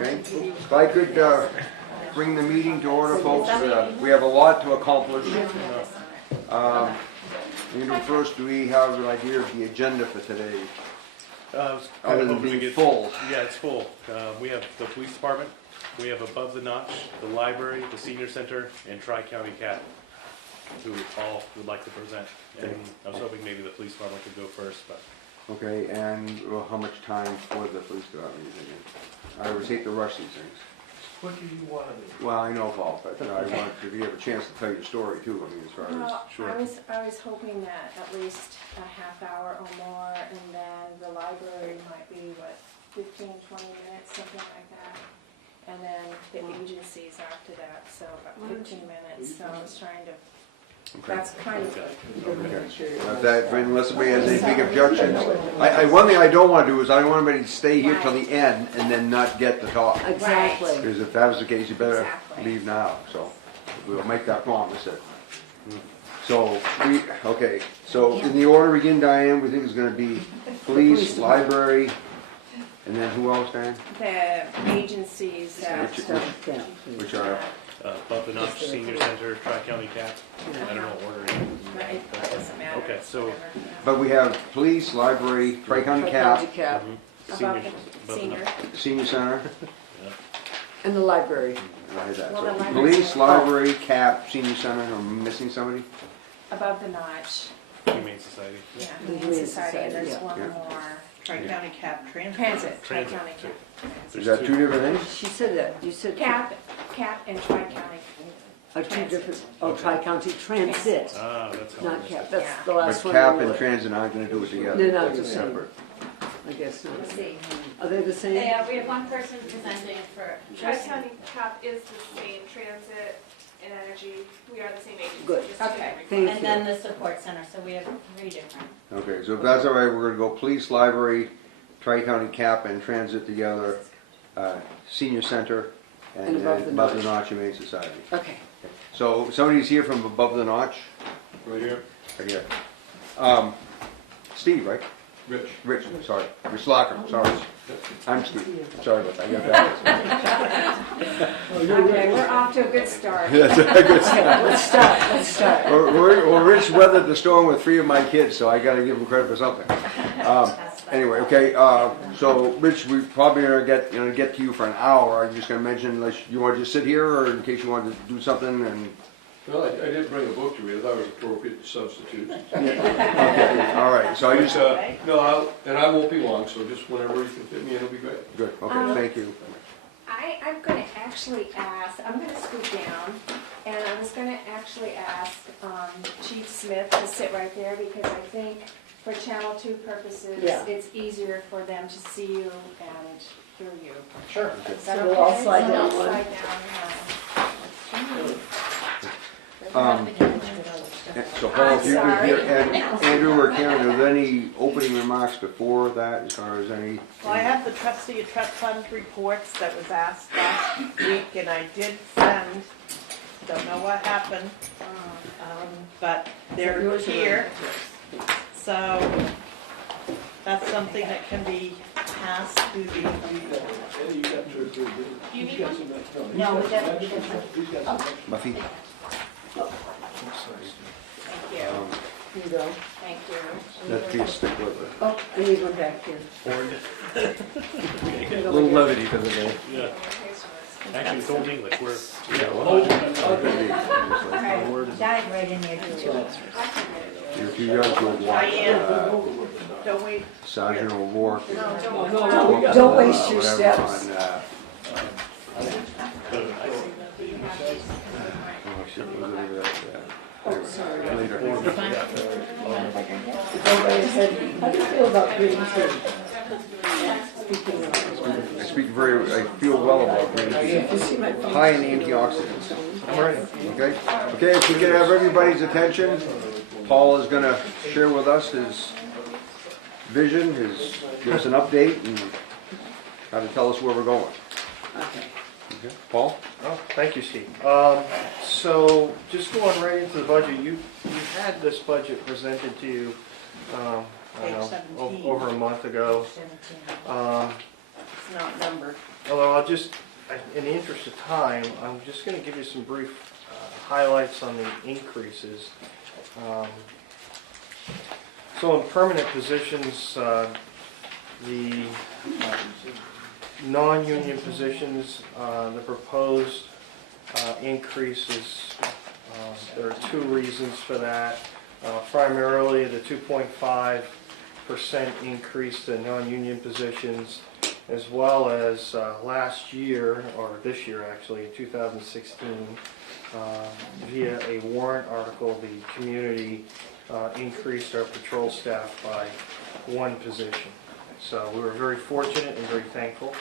Okay, if I could bring the meeting to order, folks. We have a lot to accomplish. First, do we have an idea of the agenda for today? Other than being full. Yeah, it's full. We have the police department, we have Above the Notch, the library, the senior center, and Tri-County Cat, who all would like to present. And I was hoping maybe the police department could go first, but. Okay, and how much time for the police department you thinking? I always hate to rush these things. What do you want to do? Well, I know, Paul, but I want to have a chance to tell your story too. I mean, as far as Well, Sure. I was hoping that at least a half hour or more, and then the library might be, 15, 20 minutes, something like that. And then the agencies after that, so about 15 minutes, so I was trying to, that's kind of, unless somebody has any big objections. One thing I don't want to do is I don't want anybody to stay here till the end and then not get to talk. Exactly. Because if that was the case, you better Exactly. leave now. So we'll make that promise. So in the order again, Diane, we think it's going to be police, library, and then who else, Diane? the agencies that, Which are Above the Notch, senior center, Tri-County Cat. I don't know what order. it doesn't matter. Okay, so but we have police, library, Tri-County Cap, Above the senior, senior center. And the library. I had that. Well, So the library's- police, library, Cap, senior center. I'm missing somebody. above the notch, Humane Society. yeah, The Humane Humane Society, and there's Society, one yeah. more, Tri-County Cap Transit. Transit, Transit, Tri-County too. Cap. Is that two different things? She said that, you said. Cap and Tri-County. Are two Transit. different, Tri-County Transit, Ah, that's how. not it is. Cap, that's Yeah. the But last one. Cap I and knew. transit aren't going to do it together. They're not They're the same. separate. I guess not. Let's see. Are they the same? We have one person presenting for. Tri-County Cap is the same, transit and energy, we are the same agency. Good. just two Okay. different Thank And you. then the support center, so we have 3 different. Okay, so if that's all right, we're going to go police, library, Tri-County Cap, and transit together, senior center, and Above the Above the Notch. Notch Humane Society. Okay. So somebody's here from Above the Notch? Right here. Right here. Steve, right? Rich. Sorry. Rich Locker, sorry. I'm Steve. Sorry about that. I got that. Okay, we're off to a good start. That's a good start. Let's start. Well, Rich weathered the storm with 3 of my kids, so I got to give him credit for something. Anyway, okay. So, Rich, we probably are going to get to you for an hour. I'm just going to mention, unless you want to just sit here, or in case you want to do something. And Well, I did bring a book to read. I thought it was appropriate to substitute. okay, all right. So I just No, I won't be long, so just whenever you can fit me in, it'll be great. good. Okay, thank you. I'm going to actually ask, I'm going to scoot down, and I was going to actually ask Chief Smith to sit right there, because I think for Channel 2 purposes, Yeah. it's easier for them to see you and hear you. Sure. Is that So we'll all okay? slide So down I'll one. slide down, So, Paul, if you could I'm hear sorry. Andrew or Karen, are there any opening remarks before that, as far as any? Well, I have the trustee of trust fund reports that was asked last week, and I did send, don't know what happened, but they're here. So that's something that can be passed to the, You need one? No, we got. Muffy? Thank you, Here you go. thank you. That piece stick with it. Oh, I need one back here. A little levity for the day. Yeah, actually, it's Old English. We're. Dive right in there, too. You're too young to have watched don't wait. Sergeant O'Rourke. Don't waste your whatever steps. on, oh, shit, what was it, anyway, later. Go right ahead. How do you feel about green tea? Speaking of. I feel well about green tea. You see my phone? High in antioxidants. Okay? Okay, if we can have everybody's attention, Paul is going to share with us his vision, give us an update, and how to tell us where we're going. Okay. Okay. Paul? Oh, thank you, Steve. So, just going right into the budget, you had this budget presented to you, I don't know, Page 17. over a month ago. not numbered. Although I'll just, in the interest of time, I'm just going to give you some brief highlights on the increases. So in permanent positions, the non-union positions, the proposed increases, there are two reasons for that. Primarily the 2.5% increase to non-union positions, as well as last year, or this year actually, 2016, via a warrant article, the community increased our patrol staff by one position. So we were very fortunate and very thankful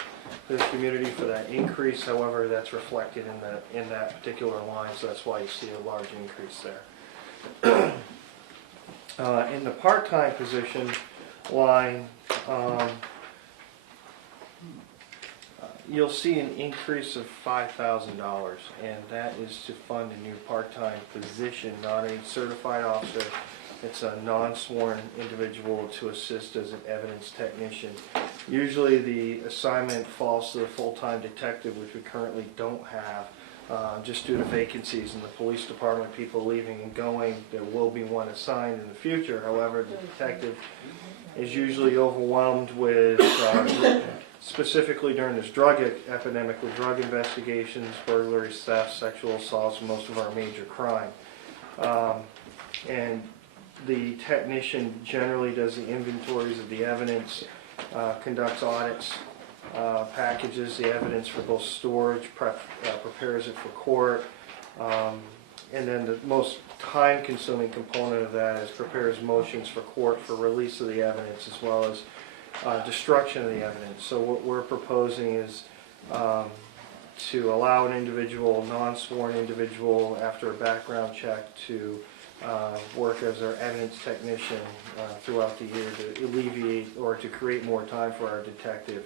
to the community for that increase. However, that's reflected in that particular line, so that's why you see a large increase there. In the part-time position line, you'll see an increase of $5,000, and that is to fund a new part-time position, not a certified officer. It's a non-sworn individual to assist as an evidence technician. Usually the assignment falls to the full-time detective, which we currently don't have, just due to vacancies in the police department, people leaving and going. There will be one assigned in the future. However, the detective is usually overwhelmed with, specifically during this drug epidemic, with drug investigations, burglaries, thefts, sexual assaults, most of our major crime. And the technician generally does the inventories of the evidence, conducts audits, packages the evidence for both storage, prepares it for court, and then the most time-consuming component of that is prepares motions for court for release of the evidence, as well as destruction of the evidence. So what we're proposing is to allow an individual, non-sworn individual, after a background check, to work as our evidence technician throughout the year to alleviate or to create more time for our detective,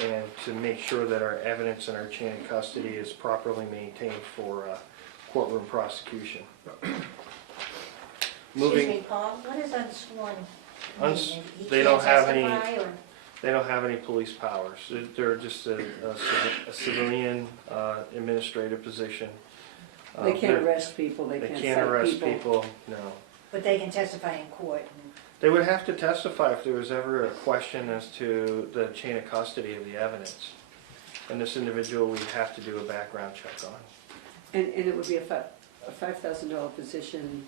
and to make sure that our evidence and our chain of custody is properly maintained for courtroom prosecution. Excuse me, Paul, what is unsworn? He They don't can't have any. testify, or- They don't have any police powers. They're just a civilian administrative position. They can't arrest people, they They can't can't cite arrest people. No. But they can testify in court. And They would have to testify if there was ever a question as to the chain of custody of the evidence. And this individual we'd have to do a background check on. And it would be a $5,000 position.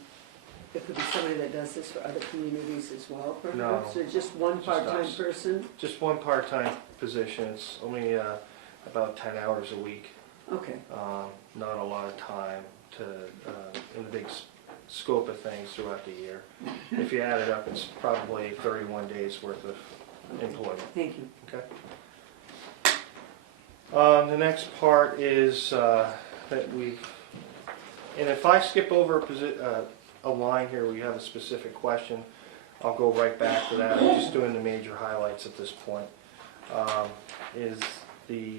It could be somebody that does this for other communities as well, perhaps? No, Or just one just part-time us. person? Just one part-time position. It's only about 10 hours a week. Okay. Not a lot of time to in the big scope of things throughout the year. If you add it up, it's probably 31 days worth of employment. Thank you. Okay. The next part is that we, and if I skip over a line here where you have a specific question, I'll go right back to that. I'm just doing the major highlights at this point. Is the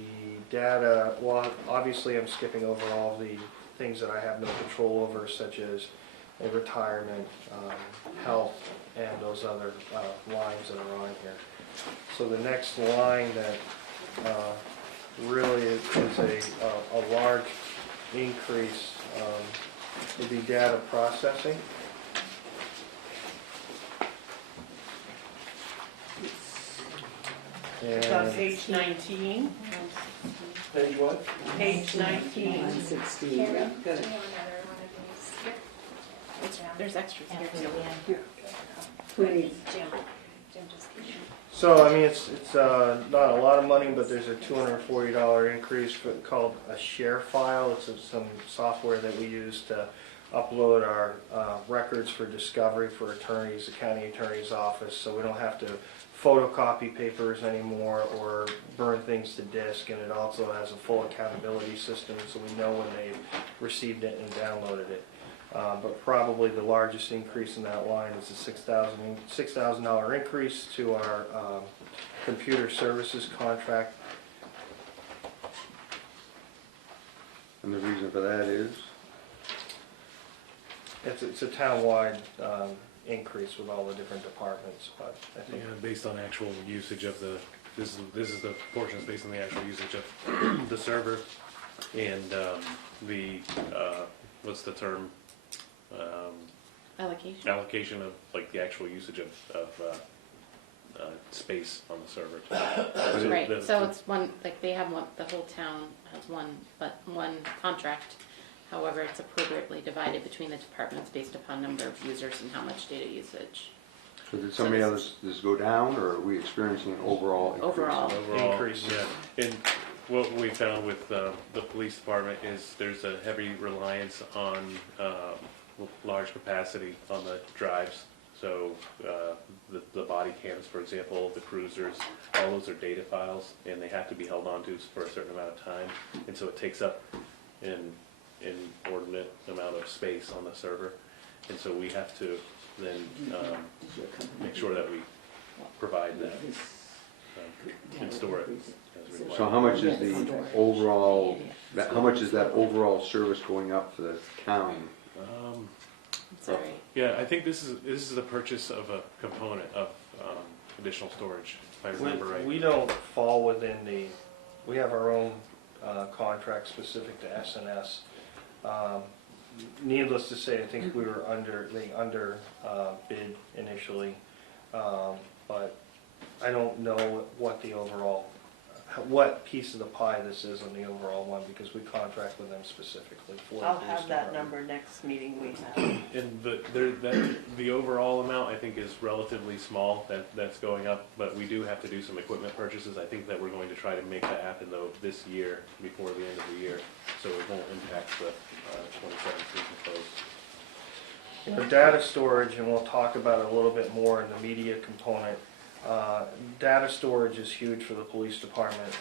data, well, obviously I'm skipping over all the things that I have no control over, such as a retirement, health, and those other lines that are on here. So the next line that really is a large increase would be data processing. It's on And page 19. Page what? Page 19. 916, Carrie, yeah, do good. you want another one of these? There's extras here after too. the end. Please. Jim just gave you. so, I mean, it's not a lot of money, but there's a $240 increase called a share file. It's some software that we use to upload our records for discovery for attorneys, the county attorney's office, so we don't have to photocopy papers anymore or burn things to disk, and it also has a full accountability system, so we know when they've received it and downloaded it. But probably the largest increase in that line is a $6,000 increase to our computer services contract. And the reason for that is? It's a town-wide increase with all the different departments, but I think. Yeah, based on actual usage of this is the portion that's based on the actual usage of the server and the, what's the term? Allocation. Allocation of like the actual usage of space on the server. Right, so it's one, like they have one, the whole town has one, but one contract. However, it's appropriately divided between the departments based upon number of users and how much data usage. So did somebody else this go down, or are we experiencing an overall increase? Overall. Increase, yeah. And what we found with the police department is there's a heavy reliance on large capacity on the drives. So the body cams, for example, the cruisers, all those are data files, and they have to be held onto for a certain amount of time. And so it takes up an inordinate amount of space on the server. And so we have to then make sure that we provide that and store it as required. So how much is the overall, how much is that overall service going up for the town? Sorry. Yeah, I think this is the purchase of a component of additional storage, if I remember right. We don't fall within we have our own contract specific to SNS. Needless to say, I think we were under bid initially, but I don't know what the overall, what piece of the pie this is on the overall one, because we contract with them specifically for. I'll have that number next meeting we have. And the overall amount, I think, is relatively small, that's going up, but we do have to do some equipment purchases. I think that we're going to try to make that happen, though, this year, before the end of the year, so it won't impact the 2017 close. For data storage, and we'll talk about it a little bit more in the media component, data storage is huge for the police department.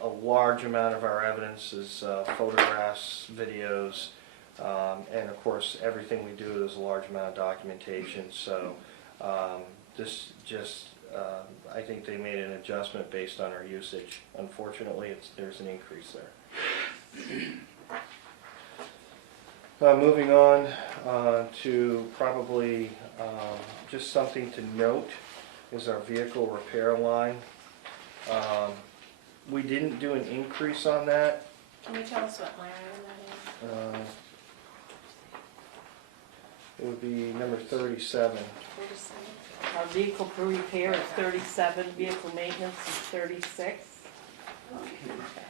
A large amount of our evidence is photographs, videos, and of course everything we do is a large amount of documentation. So I think they made an adjustment based on our usage. Unfortunately, there's an increase there. Moving on to probably just something to note is our vehicle repair line. We didn't do an increase on that. Can you tell us what line item that is? It would be number 37. Our vehicle per repair is 37, vehicle maintenance is 36.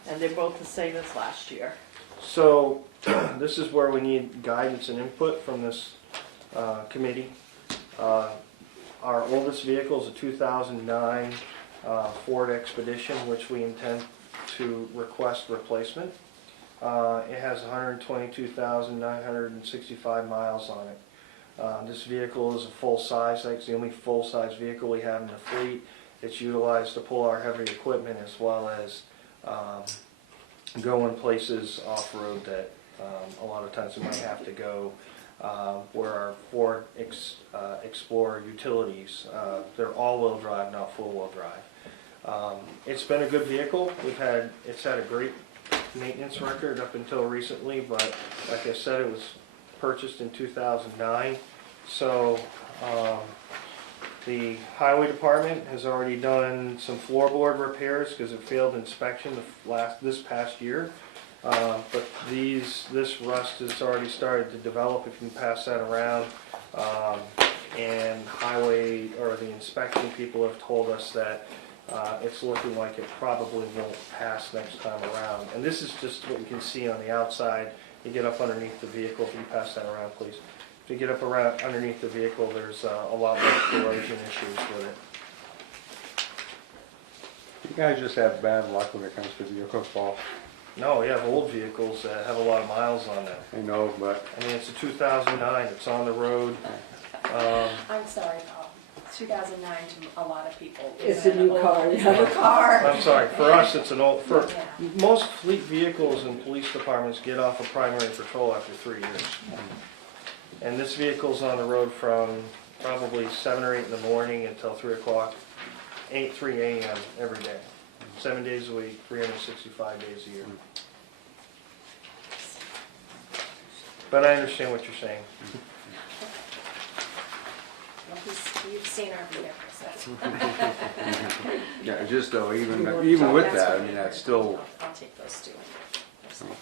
And they're both the same as last year. So this is where we need guidance and input from this committee. Our oldest vehicle is a 2009 Ford Expedition, which we intend to request replacement. It has 122,965 miles on it. This vehicle is a full-size. It's the only full-size vehicle we have in the fleet. It's utilized to pull our heavy equipment as well as go in places off-road that a lot of times we might have to go, where our Ford Explorer utilities, they're all-wheel drive, not full-wheel drive. It's been a good vehicle. It's had a great maintenance record up until recently, but like I said, it was purchased in 2009. So the highway department has already done some floorboard repairs because it failed inspection this past year. But this rust has already started to develop, if you can pass that around. And highway, or the inspection people have told us that it's looking like it probably won't pass next time around. And this is just what you can see on the outside. You get up underneath the vehicle, if you pass that around, please. If you get up around underneath the vehicle, there's a lot more corrosion issues with it. You guys just have bad luck when it comes to vehicles, Paul. No, we have old vehicles that have a lot of miles on them. I know, but I mean, it's a 2009, it's on the road. I'm sorry, Paul. 2009 to a lot of people. It's a new car. New car. I'm sorry, for us, it's an old, for Yeah. most fleet vehicles in police departments get off of primary patrol after 3 years. And this vehicle's on the road from probably 7 or 8 in the morning until 3 o'clock, 3 a.m. every day. 7 days a week, 365 days a year. But I understand what you're saying. Well, you've seen our vehicles, so. Yeah, just though, even with that, I mean, that's still, I'll take those two.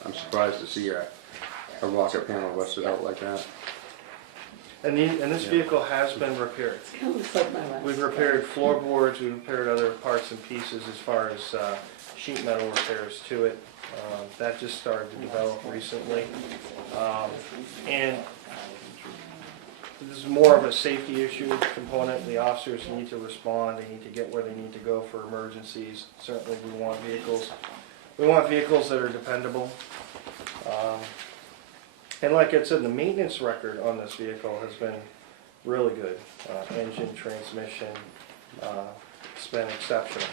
I'm surprised to see a rocket panel rusted out like that. And this vehicle has been repaired. Kind of looks like my last. We've repaired floorboards, we've repaired other parts and pieces as far as sheet metal repairs to it. That just started to develop recently. And this is more of a safety issue component. The officers need to respond, they need to get where they need to go for emergencies. Certainly we want vehicles that are dependable. And like I said, the maintenance record on this vehicle has been really good. Engine, transmission, it's been exceptional.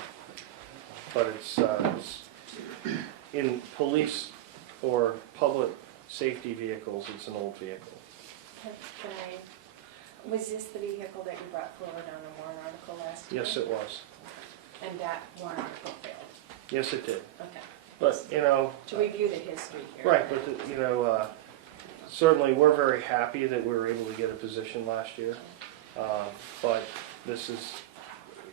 But it's in police or public safety vehicles, it's an old vehicle. Was this the vehicle that you brought forward on the warrant article last year? Yes, it was. And that warrant article failed? Yes, it did. Okay. But, you know, To review the history here. right, but, you know, certainly we're very happy that we were able to get a position last year. But this is,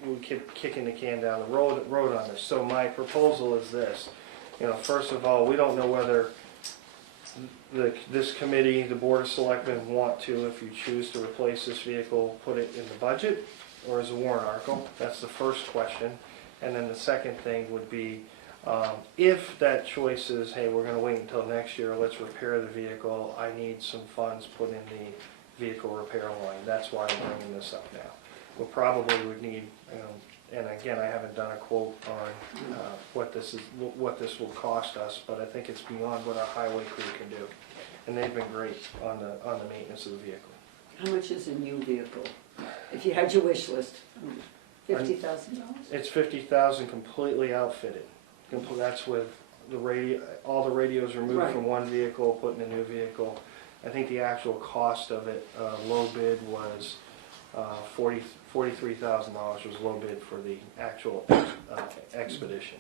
we keep kicking the can down the road on this. So my proposal is this. You know, first of all, we don't know whether this committee, the Board of Selectmen, want to, if you choose to replace this vehicle, put it in the budget or as a warrant article. That's the first question. And then the second thing would be, if that choice is, hey, we're going to wait until next year, let's repair the vehicle, I need some funds put in the vehicle repair line. That's why I'm bringing this up now. We probably would need, you know, and again, I haven't done a quote on what this will cost us, but I think it's beyond what our highway crew can do. And they've been great on the maintenance of the vehicle. How much is a new vehicle? If you had your wish list, $50,000? It's $50,000 completely outfitted. That's with the radio, all the radios removed Right. from one vehicle, put in a new vehicle. I think the actual cost of it, low bid was $43,000 was low bid for the actual expedition.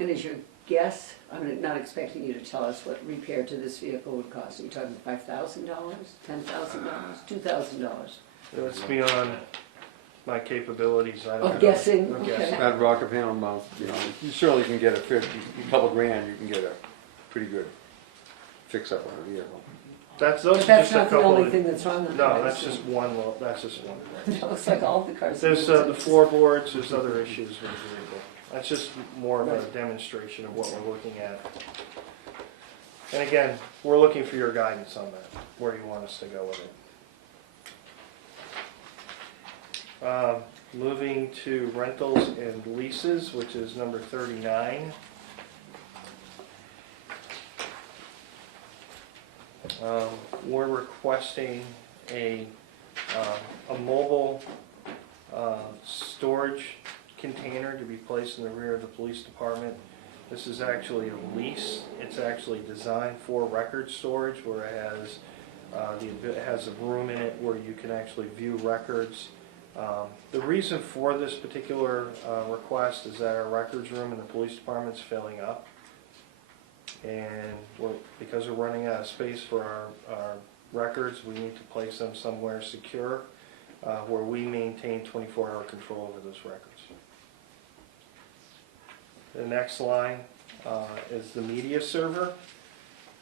And is your guess, I'm not expecting you to tell us what repair to this vehicle would cost. Are you talking $5,000, $10,000, $2,000? It's beyond my capabilities. I don't know. Guessing? I'm Okay. guessing. That rocket panel mount, you know, you certainly can get a couple grand, you can get a pretty good fix up on a vehicle. Those But are that's just a not the couple only of, thing that's wrong with no, it. that's just one. That's just one. It looks like all the cars. There's the floorboards. There's other issues with the vehicle. That's just more of a demonstration of what we're looking at. And again, we're looking for your guidance on that, where you want us to go with it. Moving to rentals and leases, which is number 39. We're requesting a mobile storage container to be placed in the rear of the police department. This is actually a lease. It's actually designed for record storage, where it has a room in it where you can actually view records. The reason for this particular request is that our records room in the police department is filling up. And because we're running out of space for our records, we need to place them somewhere secure where we maintain 24-hour control over those records. The next line is the media server.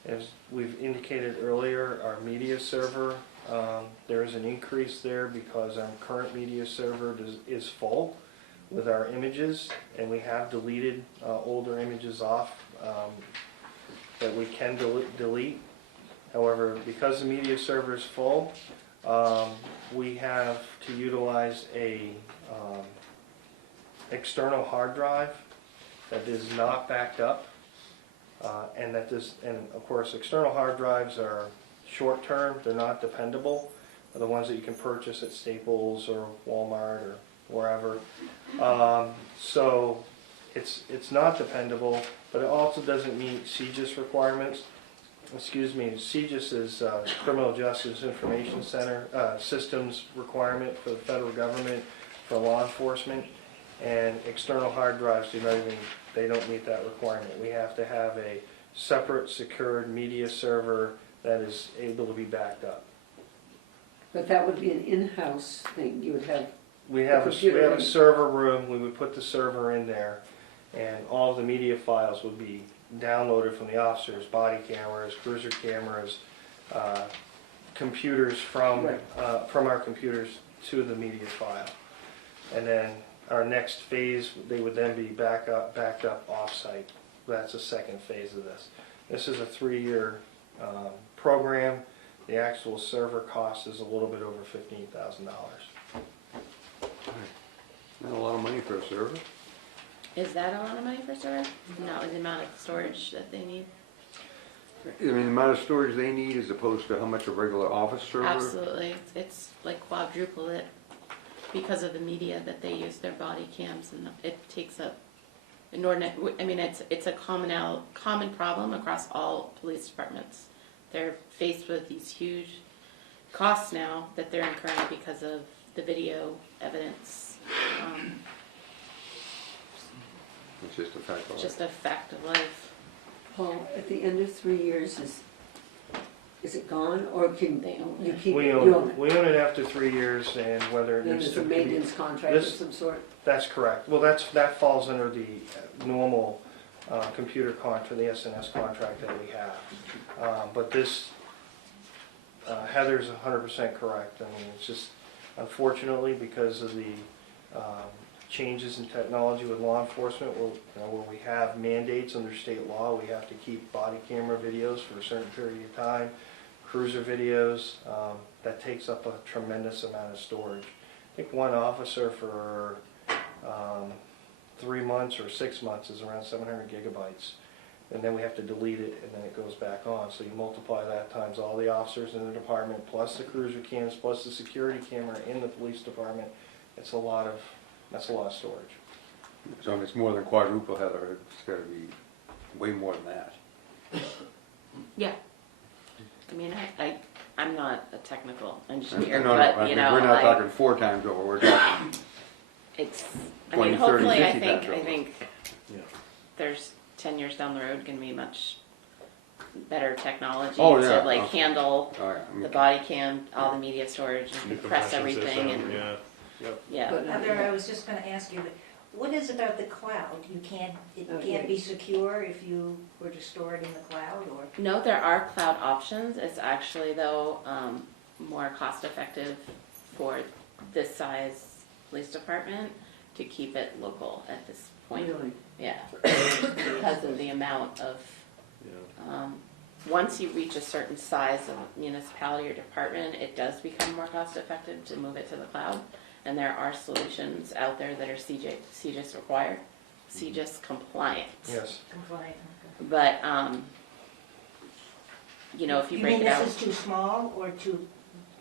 As we've indicated earlier, our media server, there is an increase there because our current media server is full with our images, and we have deleted older images off that we can delete. However, because the media server is full, we have to utilize a external hard drive that is not backed up, and of course external hard drives are short-term, they're not dependable. They're the ones that you can purchase at Staples or Walmart or wherever. So it's not dependable, but it also doesn't meet CJIS requirements. Excuse me, CJIS is Criminal Justice Information Center systems requirement for the federal government for law enforcement, and external hard drives they don't meet that requirement. We have to have a separate secured media server that is able to be backed up. But that would be an in-house thing, you would have, We have a computer. server room, we would put the server in there, and all of the media files would be downloaded from the officers, body cameras, cruiser cameras, computers from our computers to the media file. And then our next phase, they would then be backed up off-site. That's the second phase of this. This is a 3-year program. The actual server cost is a little bit over $15,000. Not a lot of money for a server. Is that a lot of money for storage? Not with the amount of storage that they need? I mean, the amount of storage they need as opposed to how much a regular office server? Absolutely. It's like quadruple it because of the media that they use, their body cams, and it takes up inordinate. I mean, it's a common problem across all police departments. They're faced with these huge costs now that they're incurring because of the video evidence. It's just a fact of life. Just a fact of life. Paul, at the end of 3 years, is it gone, or can They own you it. keep, We you own own it. it? We own it after 3 years, and whether it Then needs there's to a be. maintenance contract of this- some sort? That's correct. Well, that falls under the normal computer for the SNS contract that we have. But this, Heather's 100% correct. I mean, it's just unfortunately because of the changes in technology with law enforcement, where we have mandates under state law, we have to keep body camera videos for a certain period of time, cruiser videos. That takes up a tremendous amount of storage. I think one officer for 3 months or 6 months is around 700 gigabytes. And then we have to delete it, and then it goes back on. So you multiply that times all the officers in the department, plus the cruiser cams, plus the security camera in the police department. That's a lot of storage. So if it's more than quadruple, Heather, it's got to be way more than that. Yeah. I mean, I'm not a technical engineer, No, but I you mean, know, we're not like, talking 4 times over. We're talking it's. I 20, mean, 30, hopefully, 50 times over. I think Yeah. there's 10 years down the road going to be much better technology Oh, yeah. to like Okay. handle Oh, yeah. I mean, the body cam, all the media storage, New and press compression everything, system, and yeah. Yep. yeah. But Heather, I was just gonna ask you, what is about the cloud? It Okay. can't be secure if you were to store it in the cloud, or? No, there are cloud options. It's actually though more cost effective for this size police department to keep it local at this point. Really? Yeah, because of the amount of, Yeah. once you reach a certain size of municipality or department, it does become more cost effective to move it to the cloud. And there are solutions out there that are CJIS required, CJIS compliant. Yes. Compliant. But, you know, if you break it out, this is too small or too?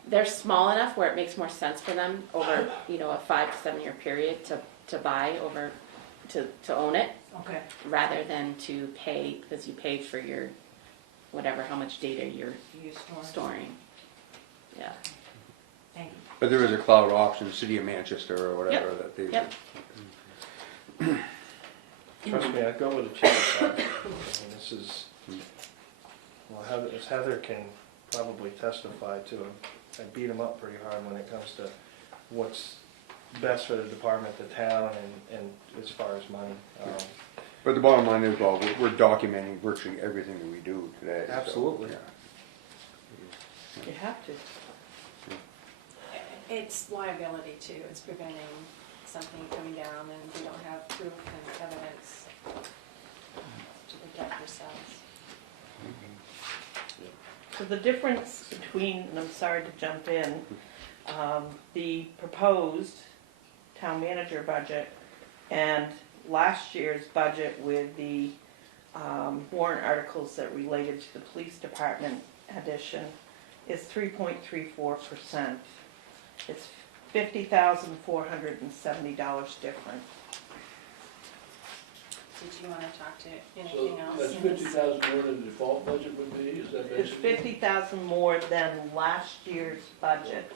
they're small enough where it makes more sense for them over, you know, a 5 to 7 year period to buy over, to own it, Okay. rather than to pay, because you paid for your, whatever, how much data you're You store. storing. Yeah. Thank you. but there is a cloud option, City of Manchester or whatever that they. Yep. Trust me, I'd go with the cheapest option. I mean, this is, well, as Heather can probably testify to, I beat him up pretty hard when it comes to what's best for the department, the town, and as far as money. But the bottom line is, well, we're documenting virtually everything that we do today. so, Absolutely. yeah. You have to. It's liability too, it's preventing something coming down and we don't have proof and evidence to protect ourselves. So the difference between, and I'm sorry to jump in, the proposed town manager budget and last year's budget with the warrant articles that related to the police department addition is 3.34%. It's $50,470 different. Did you want to talk to So anything else? that's in 50,000 more than the default budget would be, is that It's basically? 50,000 more than last year's budget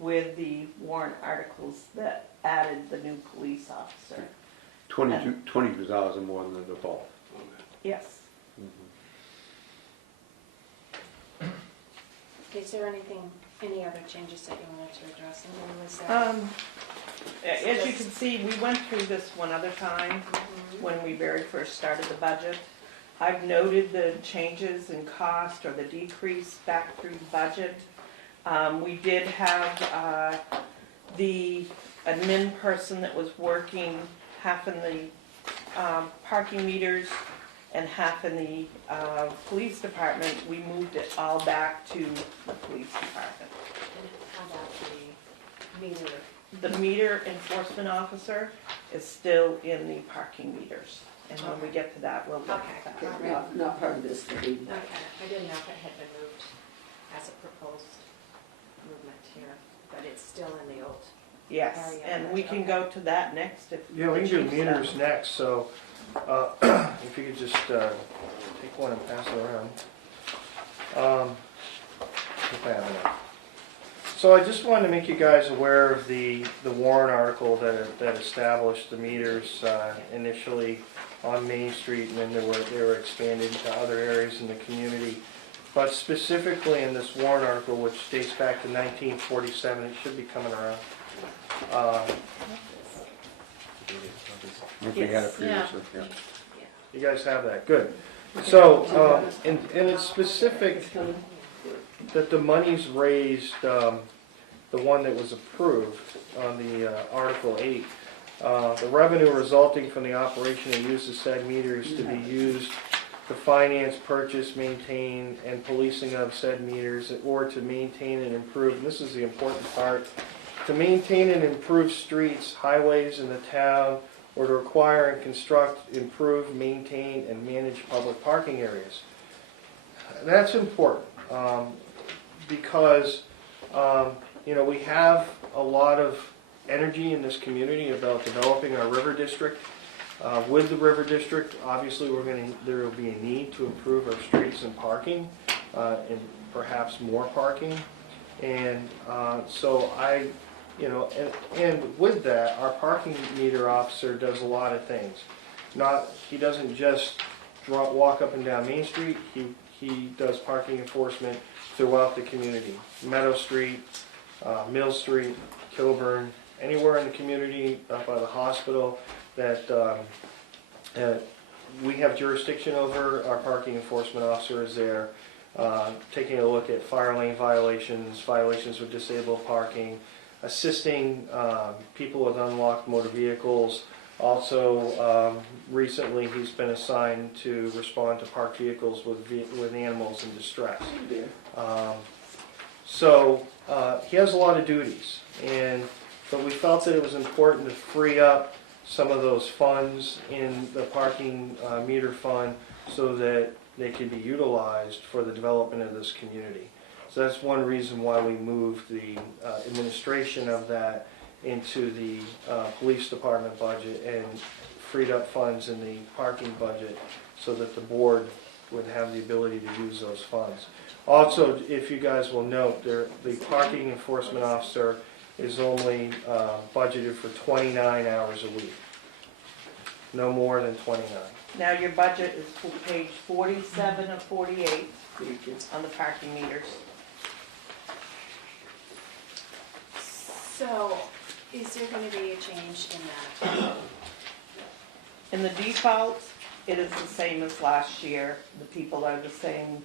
with the warrant articles that added the new police officer. 22,000 more than the default. Yes. Is there anything Any other changes that you wanted to address? And then was that? As you can see, we went through this one other time when we very first started the budget. I've noted the changes in cost or the decrease back through the budget. We did have the admin person that was working half in the parking meters and half in the police department. We moved it all back to the police department. How about the meter? The meter enforcement officer is still in the parking meters. And when we get to that, we'll look at that. Okay, not part of this, but we- Okay, I didn't know if it had been moved as a proposed movement here, but it's still in the old. Yes, and we can go to that next if. Yeah, we can do the chief meters says. next, so if you could just take one and pass it around. If I have enough. So I just wanted to make you guys aware of the warrant article that established the meters initially on Main Street, and then they were expanded to other areas in the community. But specifically in this warrant article, which dates back to 1947, it should be coming around. If we had it Yeah. previously, yeah. You guys have that, good. So, and it's specific that the monies raised, the one that was approved on the Article 8, the revenue resulting from the operation and use of said meters to be used to finance, purchase, maintain, and policing of said meters, or to maintain and improve, and this is the important part, to maintain and improve streets, highways in the town, or to acquire and construct, improve, maintain, and manage public parking areas. That's important because we have a lot of energy in this community about developing our river district. With the river district, obviously there will be a need to improve our streets and parking, and perhaps more parking. And so and with that, our parking meter officer does a lot of things. He doesn't just walk up and down Main Street. He does parking enforcement throughout the community. Meadow Street, Mill Street, Kilburn, anywhere in the community, up by the hospital that we have jurisdiction over. Our parking enforcement officer is there, taking a look at fire lane violations with disabled parking, assisting people with unlocked motor vehicles. Also, recently he's been assigned to respond to parked vehicles with animals in distress. So he has a lot of duties, but we felt that it was important to free up some of those funds in the parking meter fund so that they can be utilized for the development of this community. So that's one reason why we moved the administration of that into the police department budget and freed up funds in the parking budget so that the board would have the ability to use those funds. Also, if you guys will note, the parking enforcement officer is only budgeted for 29 hours a week. No more than 29. Now your budget is page 47 of 48 on the parking meters. So, is there going to be a change in that? In the default, it is the same as last year. The people are the same,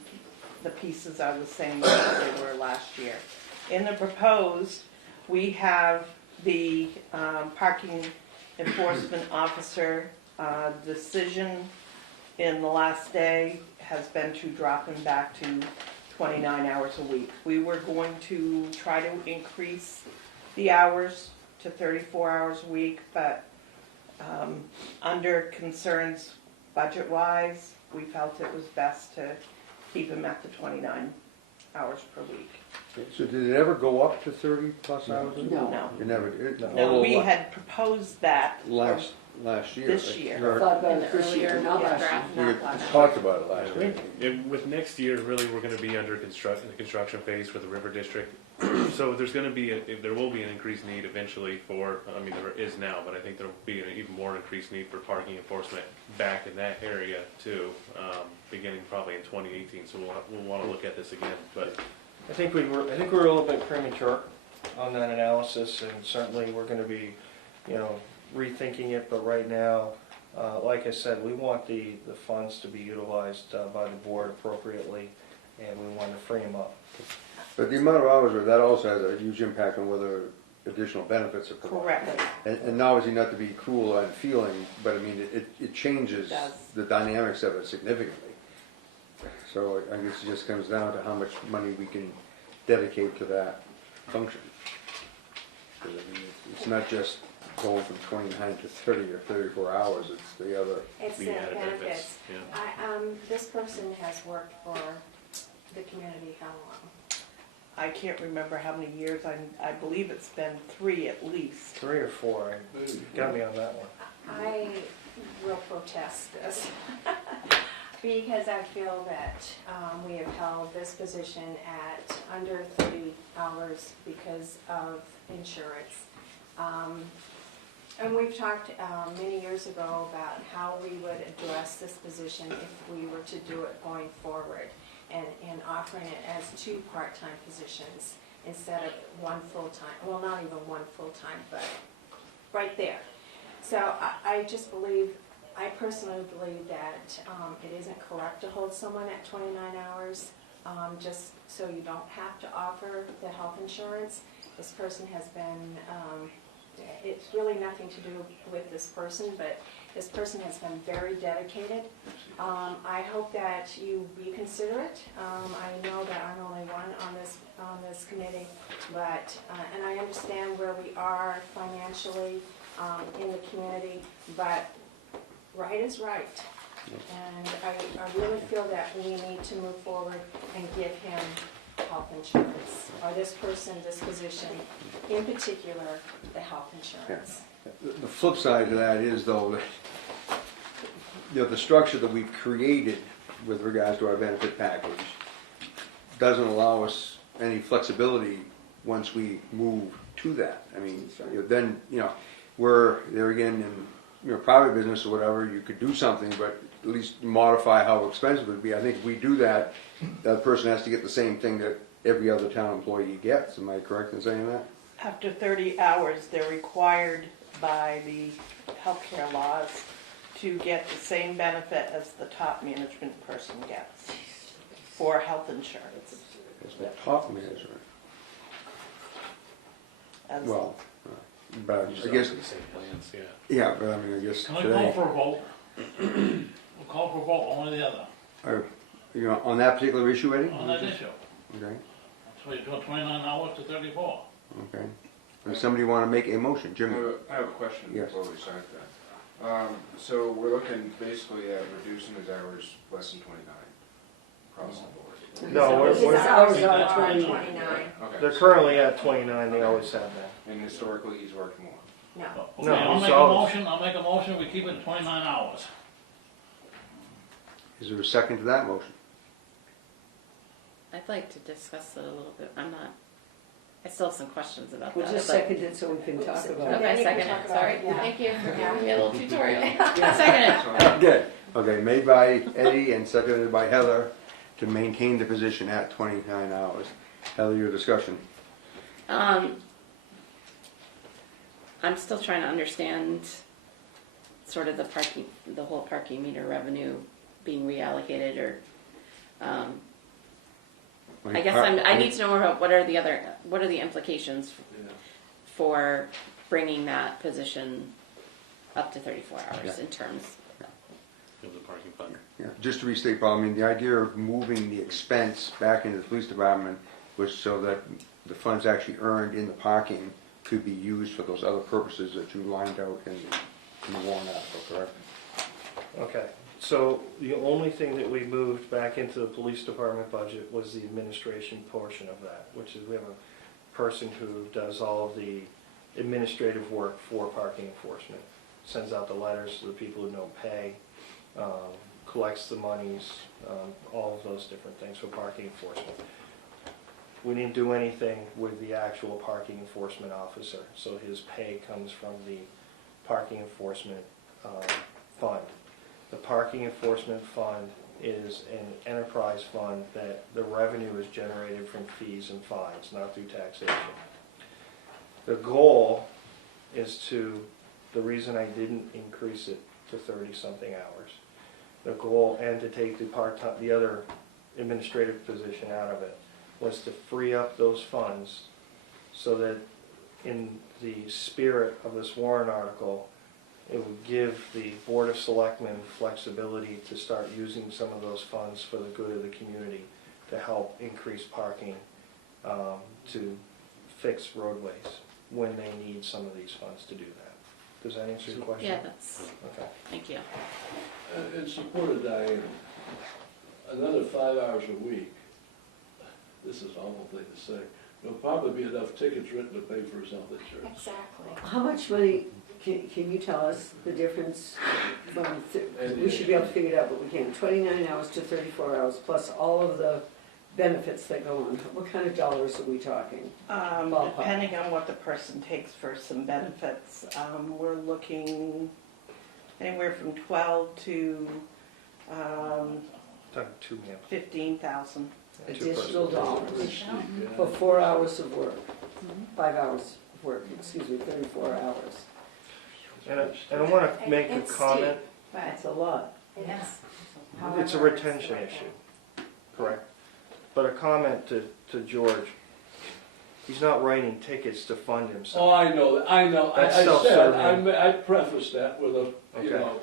the pieces are the same as they were last year. In the proposed, we have the parking enforcement officer decision in the last day has been to drop him back to 29 hours a week. We were going to try to increase the hours to 34 hours a week, but under concerns budget-wise, we felt it was best to keep him at the 29 hours per week. So did it ever go up to 30 plus hours? No. It never did? No, we had proposed that Last year. this year. Or- Thought about In the it this year, earlier not last year. draft, We not last. talked about it last year. With next year, really, we're going to be under the construction phase for the river district. So there will be an increased need eventually there is now, but I think there will be an even more increased need for parking enforcement back in that area too, beginning probably in 2018. So we'll want to look at this again. But I think we were a little bit premature on that analysis, and certainly we're gonna be, rethinking it, but right now, like I said, we want the funds to be utilized by the board appropriately, and we want to free them up. But the amount of hours, that also has a huge impact on whether additional benefits are provided. Correct. And obviously not to be cruel on feeling, but I mean, it changes It does. the dynamics of it significantly. So I guess it just comes down to how much money we can dedicate to that function. 'Cause I mean, it's not just going from 29 to 30 or 34 hours, it's the other. It's the The added benefits. Yeah. This person has worked for the community how long? I can't remember how many years, I believe it's been 3 at least. 3 or 4, got me on that one. I will protest this because I feel that we have held this position at under 30 hours because of insurance. And we've talked many years ago about how we would address this position if we were to do it going forward, and offering it as 2 part-time positions instead of 1 full-time, well, not even 1 full-time, but right there. So I just believe, I personally believe that it isn't correct to hold someone at 29 hours, just so you don't have to offer the health insurance. This person has been, it's really nothing to do with this person, but this person has been very dedicated. I hope that you reconsider it. I know that I'm only one on this committee, but, and I understand where we are financially in the community, but right is right. And I really feel that we need to move forward and give him health insurance, or this person, this position, in particular, the health insurance. The flip side to that is, though, that, the structure that we've created with regards to our benefit package doesn't allow us any flexibility once we move to that. I mean, then, we're there again in private business or whatever, you could do something, but at least modify how expensive it would be. I think if we do that, that person has to get the same thing that every other town employee gets. Am I correct in saying that? After 30 hours, they're required by the healthcare laws to get the same benefit as the top management person gets for health insurance. It's the top management. As- Well, but I Usually guess, the same plans, yeah. yeah, but I mean, I guess Can we call today, for a vote? We'll call for a vote, one or the other, on that particular issue, Eddie? on that issue. Okay, So you're doing 29 hours to 34. okay. Does somebody want to make a motion? Jimmy? I have a question Yes. before we start that. So we're looking basically at reducing his hours less than 29 across the board. No, His we're, hours we're- are we're- 29. Okay. they're currently at 29, they always have that. And historically, he's worked more. No. Okay, No, I'll he's make a always- motion, we keep it at 29 hours. Is there a second to that motion? I'd like to discuss it a little bit. I still have some questions about We'll that. just but- second it so we can talk about it. Okay, you can second talk it, about sorry. it, yeah. Thank you for Yeah. giving me a little tutorial. Second it. Good. Okay, made by Eddie and seconded by Heather to maintain the position at 29 hours. Heather, your discussion. I'm still trying to understand sort of the whole parking meter revenue being reallocated, or, I guess I need to know more about what are the implications for bringing that position up to 34 hours in terms. Of the parking fund. Yeah, just to restate, Paul, I mean, the idea of moving the expense back into the police department was so that the funds actually earned in the parking could be used for those other purposes that you lined out in the warrant article, correct? Okay, so the only thing that we moved back into the police department budget was the administration portion of that, which is we have a person who does all of the administrative work for parking enforcement, sends out the letters to the people who don't pay, collects the monies, all of those different things for parking enforcement. We didn't do anything with the actual parking enforcement officer, so his pay comes from the parking enforcement fund. The parking enforcement fund is an enterprise fund that the revenue is generated from fees and fines, not through taxation. The goal is to, the reason I didn't increase it to 30-something hours, the goal, and to take the part-time, the other administrative position out of it, was to free up those funds so that in the spirit of this warrant article, it would give the Board of Selectmen flexibility to start using some of those funds for the good of the community to help increase parking, to fix roadways when they need some of these funds to do that. Does that answer your question? Yeah, that's, Okay. thank you. In support of Diane, another 5 hours a week, this is an awful thing to say, there'll probably be enough tickets written to pay for his health insurance. Exactly. How much money, can you tell us the difference from, we should be able to figure it out, but we can't, 29 hours to 34 hours, plus all of the benefits that go on? What kind of dollars are we talking? Ballpark. Depending on what the person takes for some benefits, we're looking anywhere from 12 to Talking 2 million. 15,000. Additional dollars for 4 hours of work, 5 hours of work, 34 hours. And I want to make a It's comment. steep, but That's a lot. it is. It's a However, retention the right issue, correct? But a comment to George. He's not writing tickets to fund Oh, himself. I know, that. I know, That's I said, self-serving. I prefaced that with a, you Okay. know,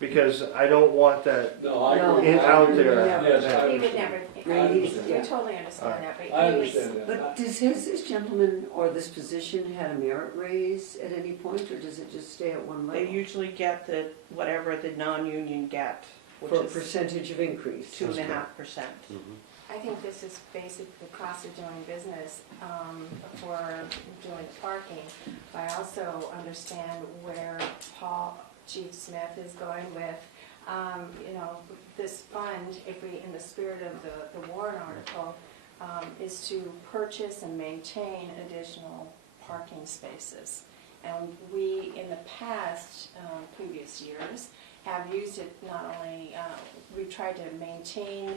Because I don't want that no, I No. agree. in, out there. Yes, I We would understand. never, Right, we totally understand that, but I he was, understand that. But has this gentleman or this position had a merit raise at any point, or does it just stay at one They level? usually get the, whatever the non-union get, For a which is percentage of increase? 2.5%. I think this is basic, the cost of doing business, for doing parking. But I also understand where Chief Smith is going with, you know, this fund, if we, in the spirit of the warrant article, is to purchase and maintain additional parking spaces. And we, in the past, previous years, have used it not only, we tried to maintain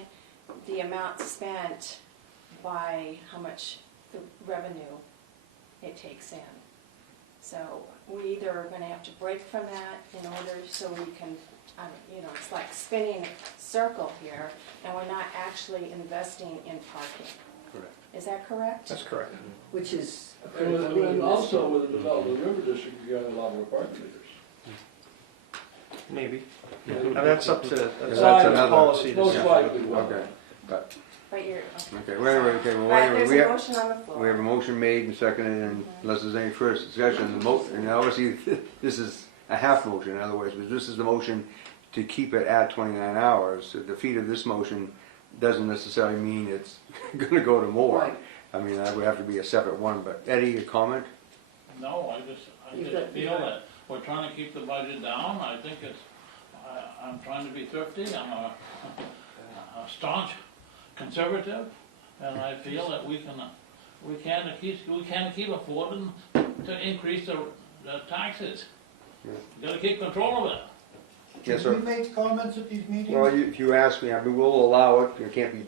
the amount spent by how much the revenue it takes in. So we either are going to have to break from that in order so we can, you know, it's like spinning a circle here, and we're not actually investing in parking. Correct. Is that correct? That's correct. Which is a And critical with- need. and also with the development of the river district, you got a lot more parking meters. Maybe. Yeah. And that's up to, that's another- policy Most decision. likely will. Okay, but, But you're, okay, wait, okay, well, All right, wait, there's we a have, motion on the floor. we have a motion made and seconded, and unless there's any first discussion, and obviously, this is a half motion, in other words, but this is the motion to keep it at 29 hours. The defeat of this motion doesn't necessarily mean it's gonna go to more. Right. I mean, that would have to be a separate one, but Eddie, a comment? No, I just feel that we're trying to keep the budget down. I think it's, I'm trying to be thrifty. I'm a staunch conservative, and I feel that we can't keep affording to increase the taxes. Yeah. We gotta keep control of it. Yes, Can sir. we make comments at these meetings? Well, if you ask me, I mean, we'll allow it, it can't be,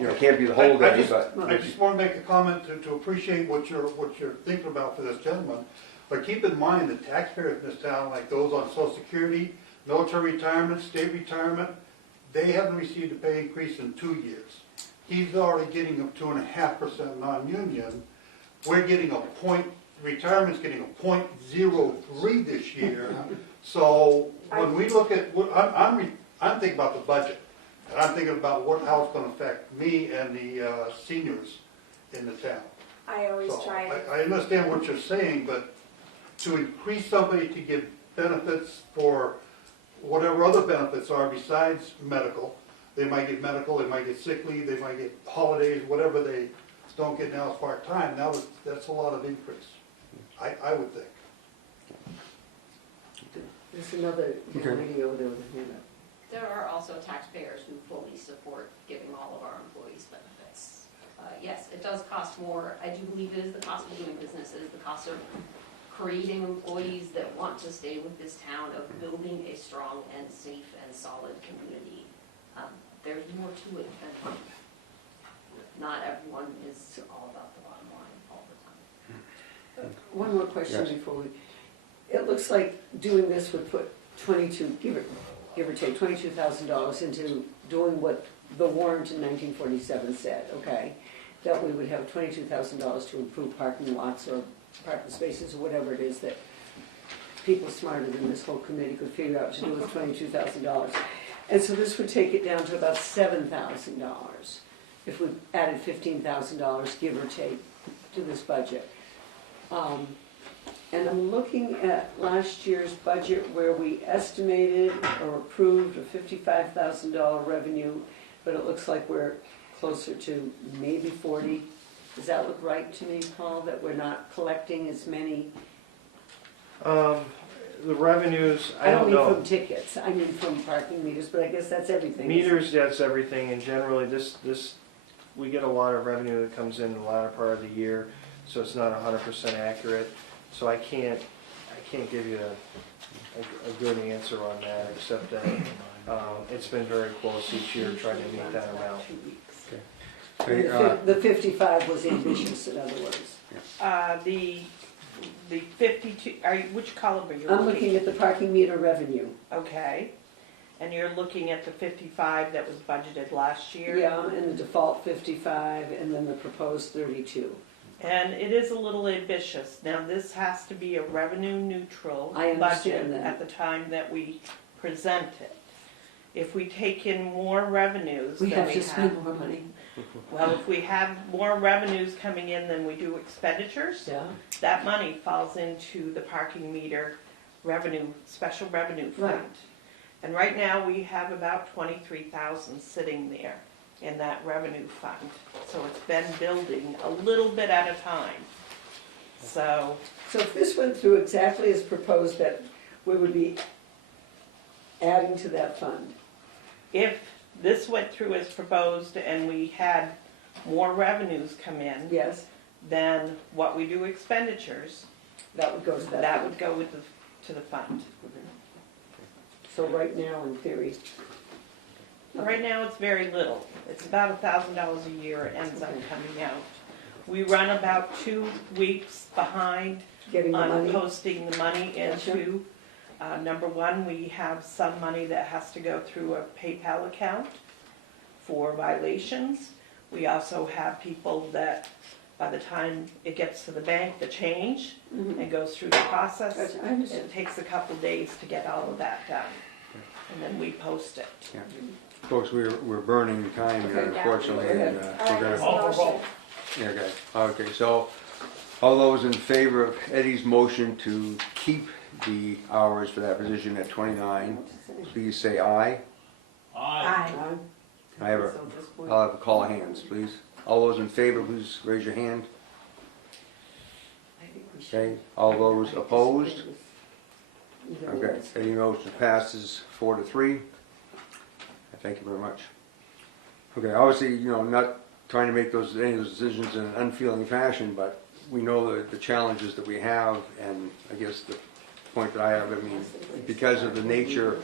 you know, it can't be the I- whole I day, just- but. I just want to make a comment to appreciate what you're thinking about for this gentleman. But keep in mind, the taxpayers in this town, like those on Social Security, military retirement, state retirement, they haven't received a pay increase in 2 years. He's already getting a 2.5% non-union. We're getting retirement's getting a 0.03 this year. So when we look at, I'm thinking about the budget. And I'm thinking about how it's gonna affect me and the seniors in the town. I always So try, I understand what you're saying, but to increase somebody to give benefits for whatever other benefits are besides medical, they might get medical, they might get sick leave, they might get holidays, whatever they don't get now as part-time, now that's a lot of increase, I would think. There's another Okay. lady over there with a hand up. There are also taxpayers who fully support giving all of our employees benefits. Yes, it does cost more. I do believe it is the cost of doing business, it is the cost of creating employees that want to stay with this town, of building a strong and safe and solid community. There's more to it than, not everyone is all about the bottom line all the time. One more question Yes. before we, it looks like doing this would put 22, give or take, $22,000 into doing what the warrant in 1947 said, okay? That we would have $22,000 to improve parking lots or parking spaces or whatever it is that people smarter than this whole committee could figure out to do with $22,000. And so this would take it down to about $7,000 if we added $15,000, give or take, to this budget. And I'm looking at last year's budget where we estimated or approved a $55,000 revenue, but it looks like we're closer to maybe 40. Does that look right to me, Paul, that we're not collecting as many? The revenues, I don't mean know. from tickets, I mean from parking meters, but I guess that's everything. Meters, that's everything, and generally we get a lot of revenue that comes in the latter part of the year, so it's not 100% accurate. So I can't give you a good answer on that, except that it's been very close each year trying to meet that amount. Okay, The 55 was ambitious, in other words. The 52, which column are you looking? I'm looking at the parking meter revenue. Okay, and you're looking at the 55 that was budgeted last year? Yeah, and the default 55, and then the proposed 32. And it is a little ambitious. Now, this has to be a revenue neutral I budget understand that. at the time that we present it. If we take in more revenues We than have we to have, spend more money. well, if we have more revenues coming in than we do expenditures, Yeah, that money falls into the parking meter revenue, special revenue fund. Right. And right now, we have about 23,000 sitting there in that revenue fund. So it's been building a little bit at a time. So, so if this went through exactly as proposed, that we would be adding to that fund. if this went through as proposed and we had more revenues come in, Yes, then what we do expenditures, that would go to that. that fund. would go with to the fund. So right now, in theory. Right now, it's very little. It's about $1,000 a year it ends up coming out. We run about 2 weeks behind Getting the on money. posting the money Gotcha. into. Number one, we have some money that has to go through a PayPal account for violations. We also have people that, by the time it gets to the bank, the change, Mhm. and goes through the process. Gotcha, I understand. It takes a couple days to get all of that done. And then we post it. Yeah. Folks, we're burning time here, Okay. unfortunately, and we're All right, gonna, All for motion. yeah, okay. Okay, so, all those in favor of Eddie's motion to keep the hours for that position at 29, please say aye. Aye. I have I'll have a call of hands, please. All those in favor, please raise your hand. Okay, all those opposed? Okay, Eddie motion passes 4-3. Thank you very much. Okay, obviously, not trying to make any of those decisions in an unfeeling fashion, but we know the challenges that we have, and I guess the point that I have, because of the nature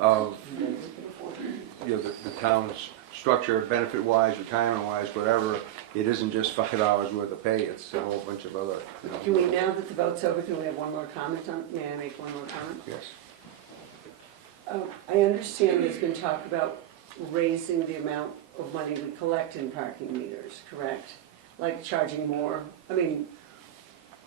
of, the town's structure, benefit-wise, retirement-wise, whatever, it isn't just 5 hours worth of pay, it's a whole bunch of other, Can we, now that the vote's over, can we have one more comment on, may I make one more comment? Yes. I understand there's been talk about raising the amount of money we collect in parking meters, correct? Like charging more. I mean,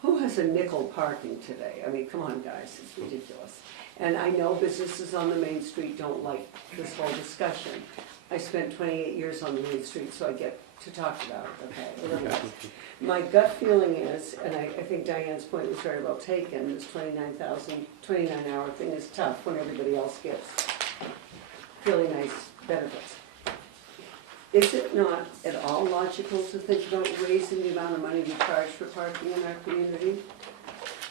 who has a nickel parking today? I mean, come on, guys, it's ridiculous. And I know businesses on the Main Street don't like this whole discussion. I spent 28 years on the Main Street, so I get to talk about it, okay? A little bit. My gut feeling is, and I think Diane's point was very well taken, this 29-hour thing is tough when everybody else gets really nice benefits. Is it not at all logical to think about raising the amount of money we charge for parking in our community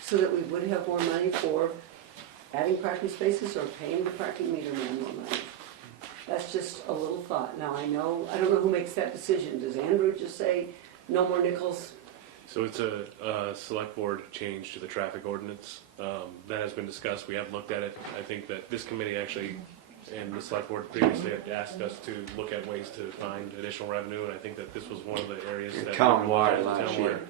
so that we would have more money for adding parking spaces or paying the parking meter man more money? That's just a little thought. Now, I don't know who makes that decision. Does Andrew just say, no more nickels? So it's a select board change to the traffic ordinance. That has been discussed. We have looked at it. I think that this committee actually And the select board previously had asked us to look at ways to find additional revenue, and I think that this was one of the areas that. Town-wide last year.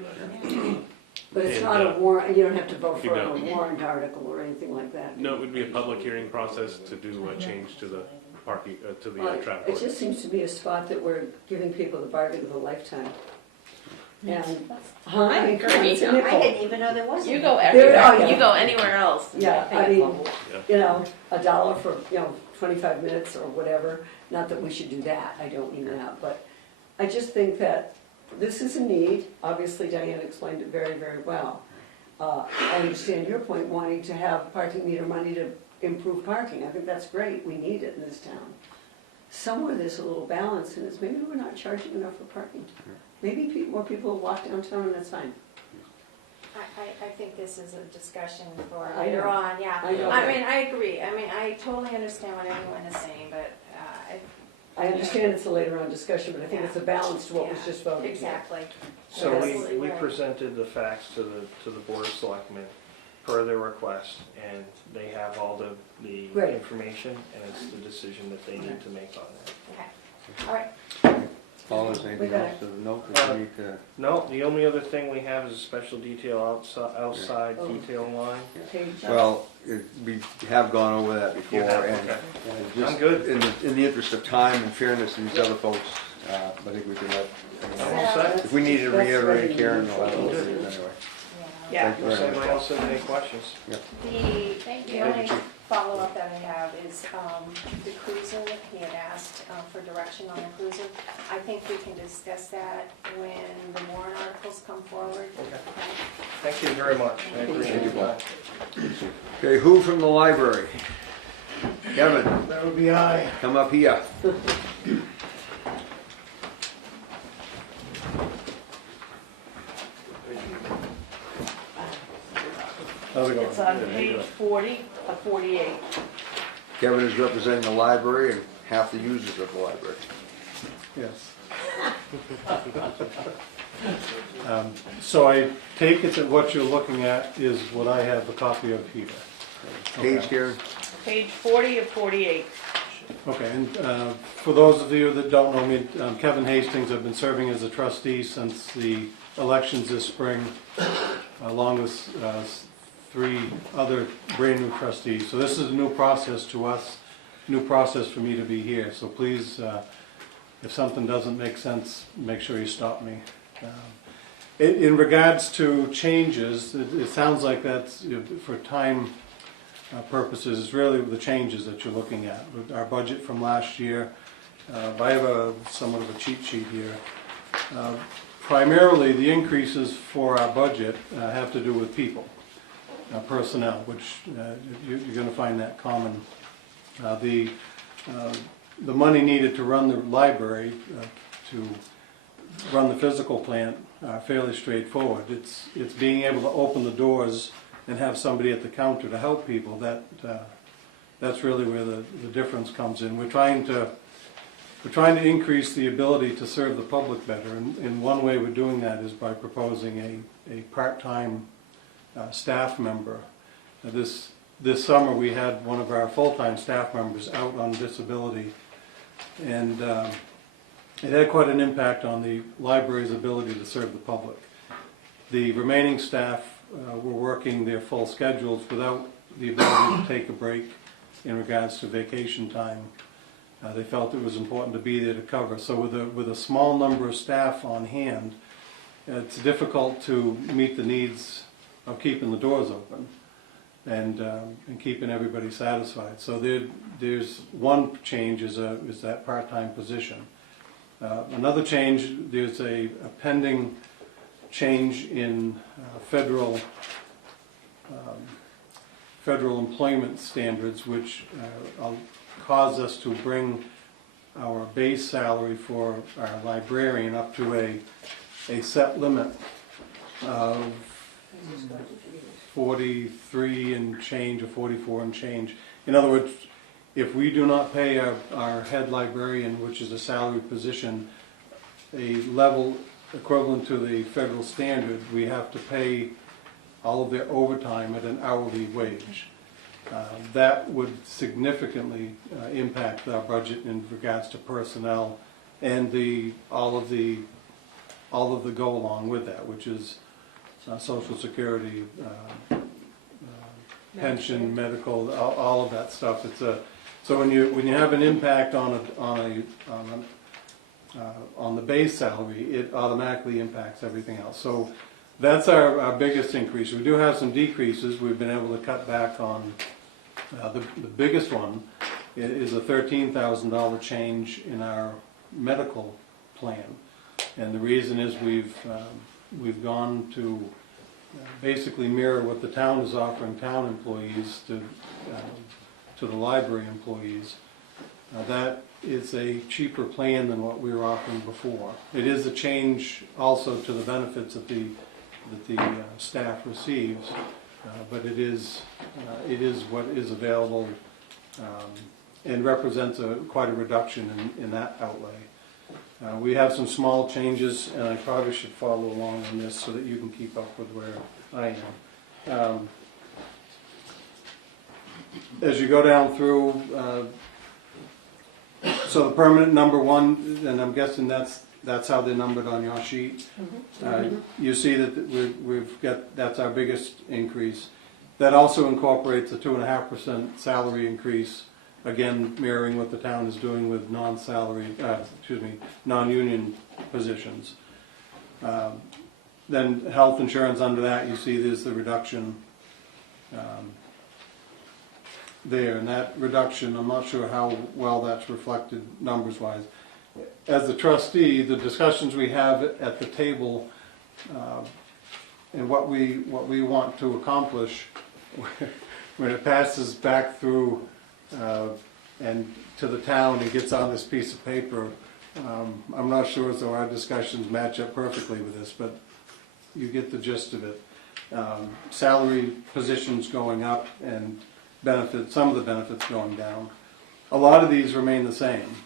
But it's And, not a warrant, you don't have to vote you for a don't. warrant article or anything like that. No, it would be a public hearing process to do a change to the parking, to the Well, traffic it ordinance. just seems to be a spot that we're giving people the bargain of a lifetime. And, huh? I mean, agree. it's a I nickel. didn't even know there was. You any. go There- everywhere, oh, yeah. you go anywhere else. Yeah, Pay I a mean, bubble. $1 for, 25 minutes or whatever. Not that we should do that, I don't mean that, but I just think that this is a need. Obviously, Diane explained it very, very well. I understand your point, wanting to have parking meter money to improve parking. I think that's great, we need it in this town. Somewhere there's a little balance in this, maybe we're not charging enough for parking. Maybe more people will walk downtown and that's fine. I think this is a discussion for I later know. on, yeah. I know. I mean, I agree. I mean, I totally understand what everyone is saying, but, I understand it's a later on discussion, but I think it's a balance to what was just voted. exactly. So Absolutely we right. presented the facts to the Board of Selectmen per their request, and they have all the Great. information, and it's the decision that they need to make on that. Okay, all right. Paul, is anything We got else to note that you need to? No, the only other thing we have is a special detail outside Oh. detail line. Page- Well, we have gone over that before, You have, and okay. and just I'm good. in the interest of time and fairness to these other folks, I think we can let. I'm all set. If we need to That's reiterate, ready. Karen, we'll have to do it anyway. Yeah. Thank you Unless very anybody much. else has any questions? The only follow-up that I have is the cruiser. He had asked for direction on the cruiser. I think we can discuss that when the warrant articles come forward. Okay. Thank you very much. I appreciate you, your Paul. time. Okay, who from the library? Kevin, That would be I. come up here. How's it going? It's on page 40 of 48. Kevin is representing the library and half the users of the library. Yes. So I take it that what you're looking at is what I have a copy of here. Page, Okay. Karen? Page 40 of 48. Okay, and for those of you that don't know me, Kevin Hastings, I've been serving as a trustee since the elections this spring, along with 3 other brand-new trustees. So this is a new process to us, new process for me to be here. So please, if something doesn't make sense, make sure you stop me. In regards to changes, it sounds like that's, for time purposes, is really the changes that you're looking at. With our budget from last year, I have somewhat of a cheat sheet here. Primarily, the increases for our budget have to do with people, personnel, which you're going to find that common. The money needed to run the library, to run the physical plant, fairly straightforward. It's being able to open the doors and have somebody at the counter to help people. That's really where the difference comes in. We're trying to increase the ability to serve the public better, and one way we're doing that is by proposing a part-time staff member. This summer we had one of our full-time staff members out on disability, and it had quite an impact on the library's ability to serve the public. The remaining staff were working their full schedules without the ability to take a break in regards to vacation time. They felt it was important to be there to cover. So with a small number of staff on hand, it's difficult to meet the needs of keeping the doors open and keeping everybody satisfied. So there's one change is that part-time position. Another change, there's a pending change in federal employment standards, which will cause us to bring our base salary for our librarian up to a set limit of 43 and change, or 44 and change. In other words, if we do not pay our head librarian, which is a salary position, a level equivalent to the federal standard, we have to pay all of their overtime at an hourly wage. that would significantly impact our budget in regards to personnel and all of the go along with that, which is Social Security, pension, medical, all of that stuff. So when you have an impact on the base salary, it automatically impacts everything else. So that's our biggest increase. We do have some decreases. We've been able to cut back on the biggest one is a $13,000 change in our medical plan, and the reason is we've gone to basically mirror what the town is offering town employees to the library employees. That is a cheaper plan than what we were offering before. It is a change also to the benefits that the staff receives, but it is what is available and represents quite a reduction in that outlay. We have some small changes, and I probably should follow along on this so that you can keep up with where I am. As you go down through, so the permanent number one, and I'm guessing that's how they're numbered on your sheet. You see that we've got, that's our biggest increase. That also incorporates a 2.5% salary increase, again mirroring what the town is doing with non-union positions. Then health insurance under that, you see there's the reduction there, and that reduction, I'm not sure how well that's reflected numbers-wise. As the trustee, the discussions we have at the table and what we want to accomplish when it passes back through and to the town and gets on this piece of paper, I'm not sure as though our discussions match up perfectly with this, but you get the gist of it. Salary positions going up and benefits, some of the benefits going down. A lot of these remain the same.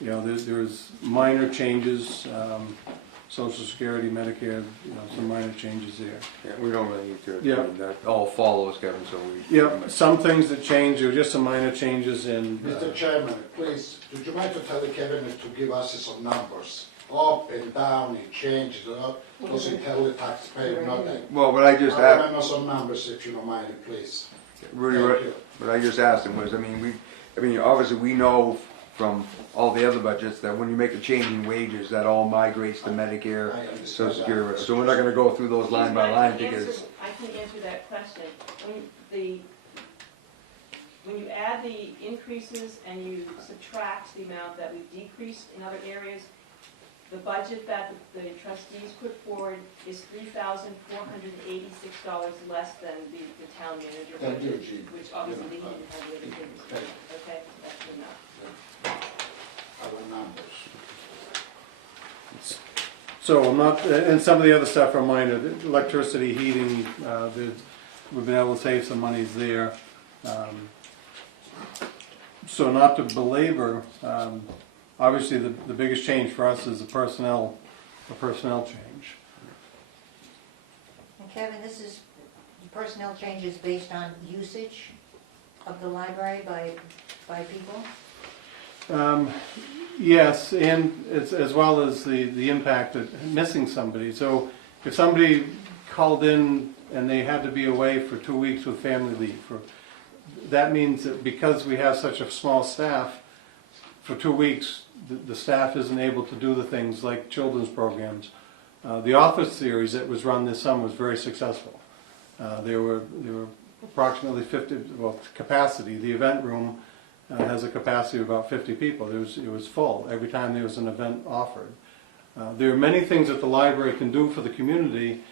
You know, there's minor changes, Social Security, Medicare, you know, some minor changes there. Yeah, we don't really need to. Yeah. I mean, that all follows, Kevin, so we. Yeah, some things that change are just some minor changes in. Mr. Chairman, please, would you mind to tell the cabinet to give us some numbers? Up and down, it changes, doesn't tell the taxpayer nothing. Well, what I just I asked, remember some numbers if you don't mind, please. Rudy, Thank you. what I just asked him was, I mean, obviously we know from all the other budgets that when you make a change in wages, that all migrates to Medicare, I understand Social that. Security. So we're not gonna go through those line by line because. I can answer that question. When you add the increases and you subtract the amount that we've decreased in other areas, the budget that the trustees put forward is $3,486 less than the town manager Thank you, budget, Jean. which obviously he didn't have the other things. Okay, that's enough. Our numbers. So I'm not, and some of the other stuff are minor, the electricity, heating, we've been able to save some monies there. So not to belabor, obviously the biggest change for us is the personnel change. And Kevin, this is, the personnel changes based on usage of the library by people? Yes, and it's, as well as the impact of missing somebody. So if somebody called in and they had to be away for 2 weeks with family leave, that means that because we have such a small staff, for 2 weeks the staff isn't able to do the things like children's programs. The Author Series that was run this summer was very successful. There were approximately 50, well, capacity. The event room has a capacity of about 50 people. It was full every time there was an event offered. There are many things that the library can do for the community,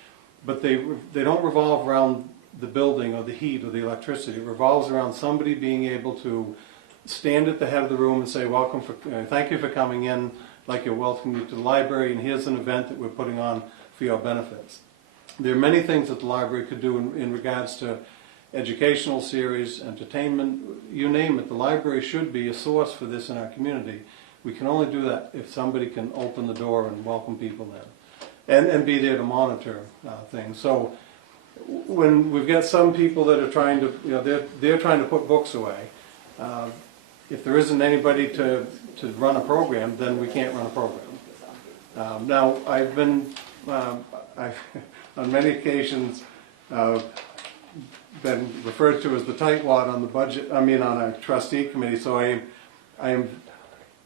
but they don't revolve around the building or the heat or the electricity. It revolves around somebody being able to stand at the head of the room and say, thank you for coming in, like you're welcoming you to the library, and here's an event that we're putting on for your benefits. There are many things that the library could do in regards to educational series, entertainment, you name it. The library should be a source for this in our community. We can only do that if somebody can open the door and welcome people in, and be there to monitor things. So when we've got some people that are trying to, they're trying to put books away. If there isn't anybody to run a program, then we can't run a program. Now, I've been, I've on many occasions been referred to as the tightwad on the budget, on a trustee committee, so I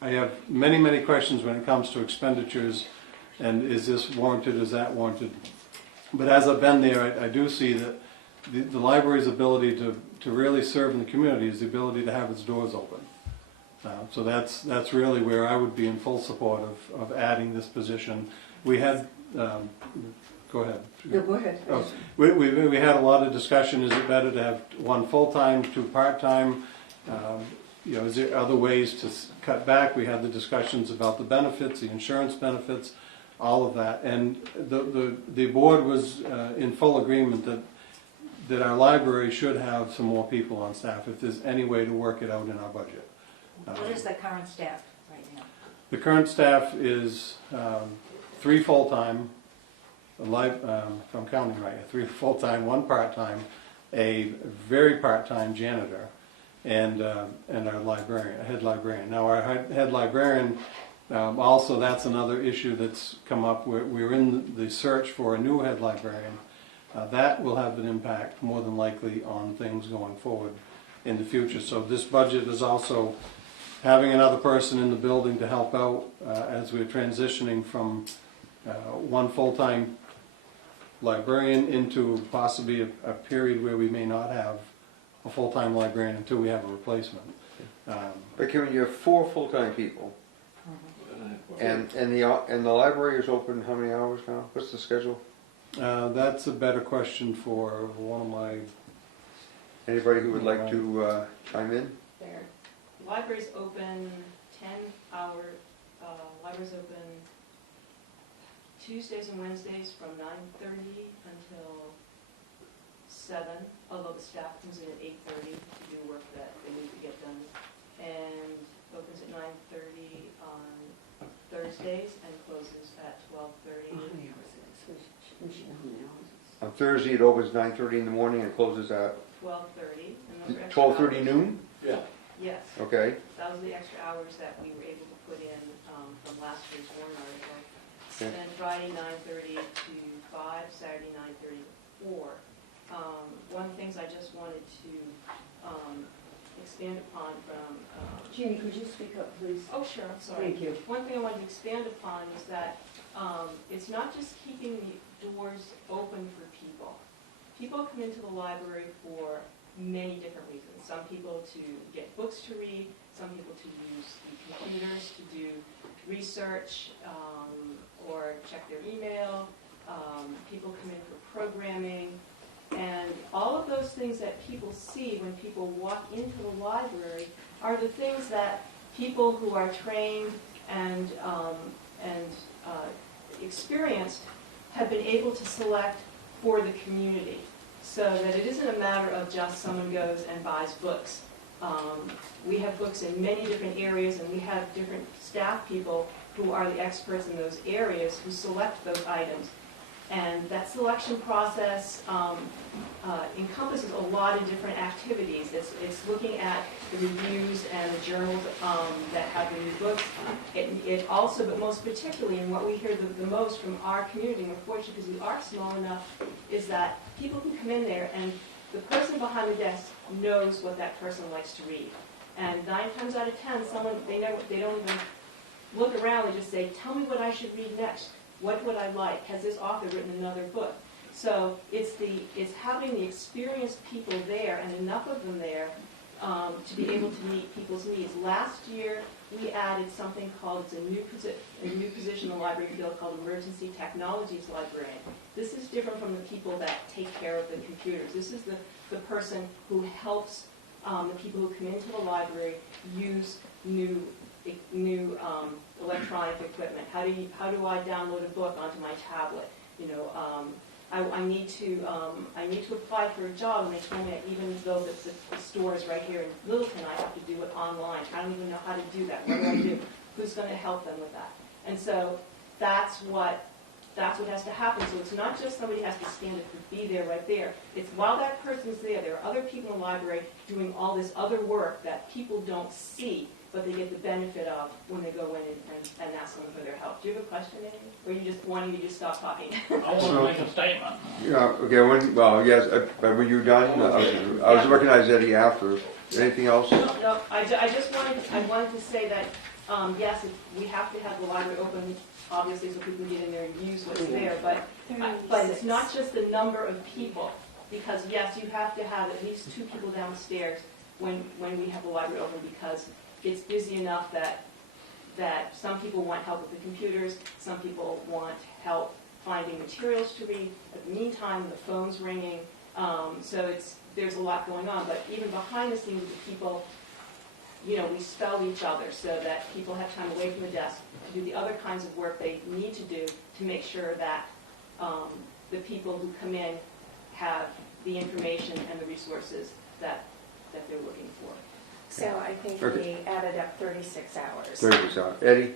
have many questions when it comes to expenditures, and is this warranted, is that warranted? But as I've been there, I do see that the library's ability to really serve in the community is the ability to have its doors open. So that's really where I would be in full support of adding this position. We had, go ahead. No, go ahead. Oh, we had a lot of discussion, is it better to have one full-time, two part-time? Is there other ways to cut back? We had the discussions about the benefits, the insurance benefits, all of that. And the board was in full agreement that our library should have some more people on staff if there's any way to work it out in our budget. What is the current staff right now? The current staff is 3 full-time, if I'm counting right, 3 full-time, 1 part-time, a very part-time janitor, and our librarian, a head librarian. Now our head librarian, also that's another issue that's come up. We're in the search for a new head librarian. That will have an impact more than likely on things going forward in the future. So this budget is also having another person in the building to help out as we're transitioning from 1 full-time librarian into possibly a period where we may not have a full-time librarian until we have a replacement. But Karen, you have 4 full-time people, and the library is open how many hours now? What's the schedule? That's a better question for one of my... Anybody who would like to chime in? There. Library's open 10 hour, library's open Tuesdays and Wednesdays from 9:30 until 7, although the staff comes in at 8:30 to do work that they need to get done. And opens at 9:30 on Thursdays and closes at 12:30. On Thursday it opens 9:30 in the morning and closes at 12:30. 12:30 noon? Yeah. Yes. Okay. That was the extra hours that we were able to put in from last year's warrant article. Okay. And then Friday 9:30 to 5, Saturday 9:30 to 4. One of the things I just wanted to expand upon from... Jeannie, could you speak up, please? Oh, sure, I'm sorry. Thank you. One thing I wanted to expand upon is that it's not just keeping the doors open for people. People come into the library for many different reasons. Some people to get books to read, some people to use the computers to do research or check their email. People come in for programming. And all of those things that people see when people walk into the library are the things that people who are trained and experienced have been able to select for the community, so that it isn't a matter of just someone goes and buys books. We have books in many different areas, and we have different staff people who are the experts in those areas who select those items. And that selection process encompasses a lot of different activities. It's looking at the reviews and the journals that have the new books. It also, but most particularly, and what we hear the most from our community, and we're fortunate because we are small enough, is that people can come in there and the person behind the desk knows what that person likes to read. And 9 times out of 10, they don't even look around, they just say, tell me what I should read next. What would I like? Has this author written another book? So it's having the experienced people there, and enough of them there, to be able to meet people's needs. Last year, we added something called, it's a new position in the library field called Emergency Technologies Librarian. This is different from the people that take care of the computers. This is the person who helps the people who come into the library use new electronic equipment. How do I download a book onto my tablet? I need to apply for a job, and they told me that even though the store is right here in Littleton, I have to do it online. I don't even know how to do that. What do I do? Who's going to help them with that? And so that's That's what has to happen. So it's not just somebody has to stand up and be there right there. It's while that person's there, there are other people in the library doing all this other work that people don't see, but they get the benefit of when they go in and ask them for their help. Do you have a question, Amy? Or are you just wanting me to just stop talking? I want to make a statement. Yeah, okay, well, yes, but were you done? I was recognizing Eddie after. Anything else? No, I just wanted to say that, yes, we have to have the library open, obviously, so people can get in there and use what's there, but it's not just the number of people, because yes, you have to have at least 2 people downstairs when we have the library open, because it's busy enough that some people want help with the computers, some people want help finding materials to read. At the meantime, the phone's ringing, so there's a lot going on. But even behind the scenes, the people, we spell each other so that people have time away from the desk to do the other kinds of work they need to do to make sure that the people who come in have the information and the resources that they're looking for. So I think we added up 36 hours. 36 hours. Eddie?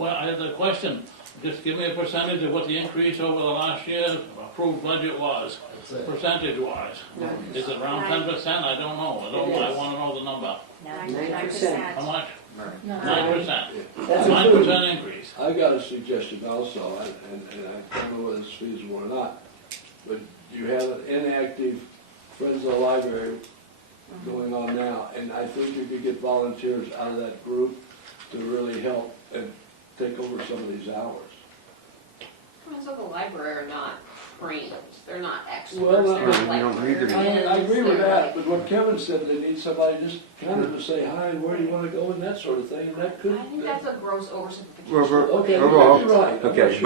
I have a question. Just give me a percentage of what the increase over the last year's approved budget was, percentage-wise. Is it around 10%? I don't know. I want to know the number. 9%. How much? 9%. 9% increase. I got a suggestion also, and I don't know whether it's feasible or not, but you have an inactive Friends of the Library going on now, and I think you could get volunteers out of that group to really help and take over some of these hours. Friends of the library are not trained, they're not experts, Well, they're not you don't need to be. I agree with that, but what Kevin said, they need somebody just kind of to say hi, and where do you want to go, and that sort of thing, and that could. I think that's a gross oversimplification. Okay, Well, you're right. okay,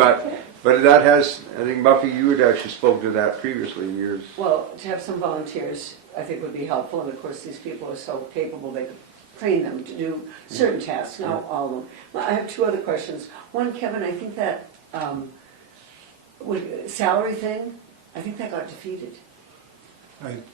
but that has, I think Buffy, you had actually spoke to that previously years. Well, to have some volunteers, I think would be helpful, and of course, these people are so capable, they could train them to do certain tasks, not all of them. Well, I have 2 other questions. One, Kevin, I think that salary thing, I think that got defeated. I think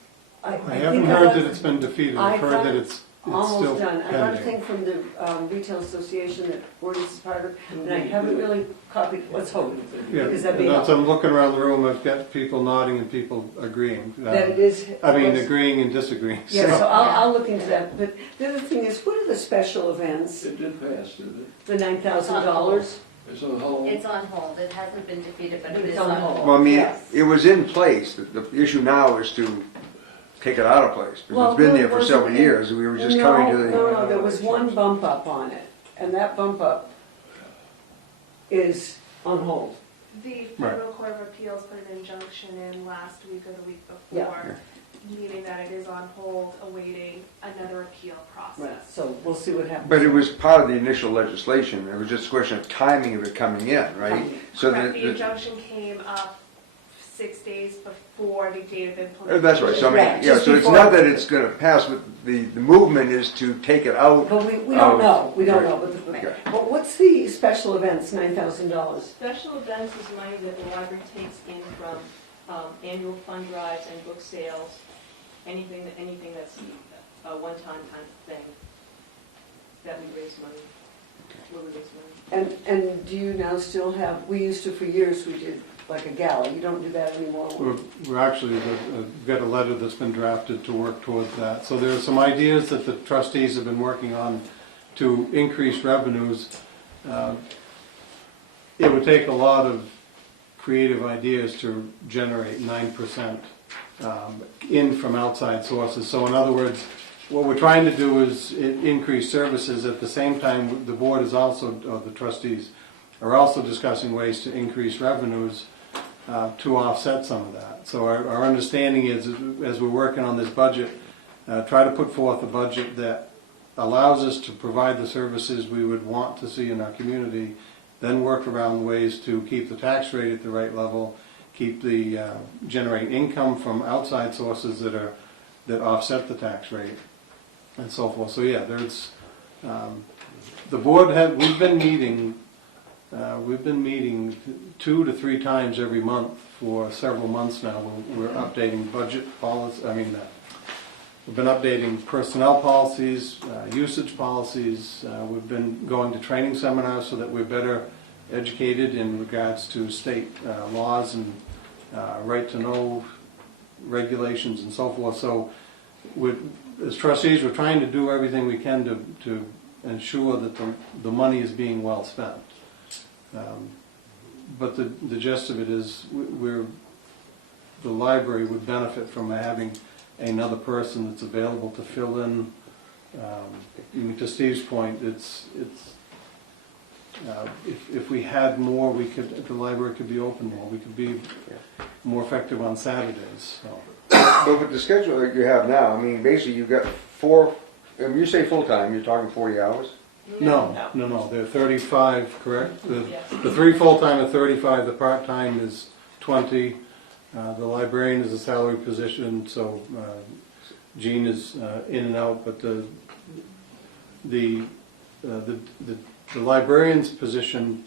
haven't heard that it's been defeated. I've heard that it's still almost done. I got a pending. thing from the Retail Association that Gordon's is part of, and I haven't really copied, let's hope. Yeah, Because that'd be and helpful. I'm looking around the room, I've got people nodding and people agreeing. That it is. Agreeing and disagreeing. Yeah, so I'll look into that. But the other thing is, what are the special events? It did pass, didn't it? The $9,000? It's on hold. It's on hold, it hasn't been defeated, but it It's is on on hold. hold. Well, I mean, Yes. it was in place. The issue now is to take it out of place. Because it's been there for several years. We were just coming to the... No, there was one bump up on it, and that bump up is on hold. The Federal Court of Appeals put an injunction in last week or the week Yeah. before, meaning that it is on hold, awaiting another appeal process. Right, so we'll see what happens. But it was part of the initial legislation. It was just a question of timing of it coming in, right? So Correct, the injunction came up 6 days before the date of implementation. That's right. So I mean, Right, yeah. just So it's before- not that it's going to pass, but the movement is to take it out. But we don't know, we don't Right. know. But what's the special events, $9,000? Special events is money that the library takes in from annual fund drives and book sales, anything that's a one-time kind of thing that we raise money, where we raise money. And do you now still have, we used to for years, we did like a gala, you don't do that anymore? We're actually, got a letter that's been drafted to work towards that. So there are some ideas that the trustees have been working on to increase revenues. It would take a lot of creative ideas to generate 9% in from outside sources. So in other words, what we're trying to do is increase services. At the same time, the board is also, or the trustees, are also discussing ways to increase revenues to offset some of that. So our understanding is, as we're working on this budget, try to put forth a budget that allows us to provide the services we would want to see in our community, then work around ways to keep the tax rate at the right level, keep the generate income from outside sources that offset the tax rate, and so forth. So yeah, there's the board we've been meeting 2 to 3 times every month for several months now. We're updating budget policy. We've been updating personnel policies, usage policies. We've been going to training seminars so that we're better educated in regards to state laws and right to know regulations and so forth. So as trustees, we're trying to do everything we can to ensure that the money is being well spent. But the gist of it is the library would benefit from having another person that's available to fill in. To Steve's point, if we had more, the library could be open more. We could be more effective on Saturdays. So. But with the schedule that you have now, I mean, basically you've got four, when you say full-time, you're talking 40 hours? No, they're 35, correct? Yes. The 3 full-time are 35, the part-time is 20. The librarian is a salary position, so Jean is in and out, but the librarian's position,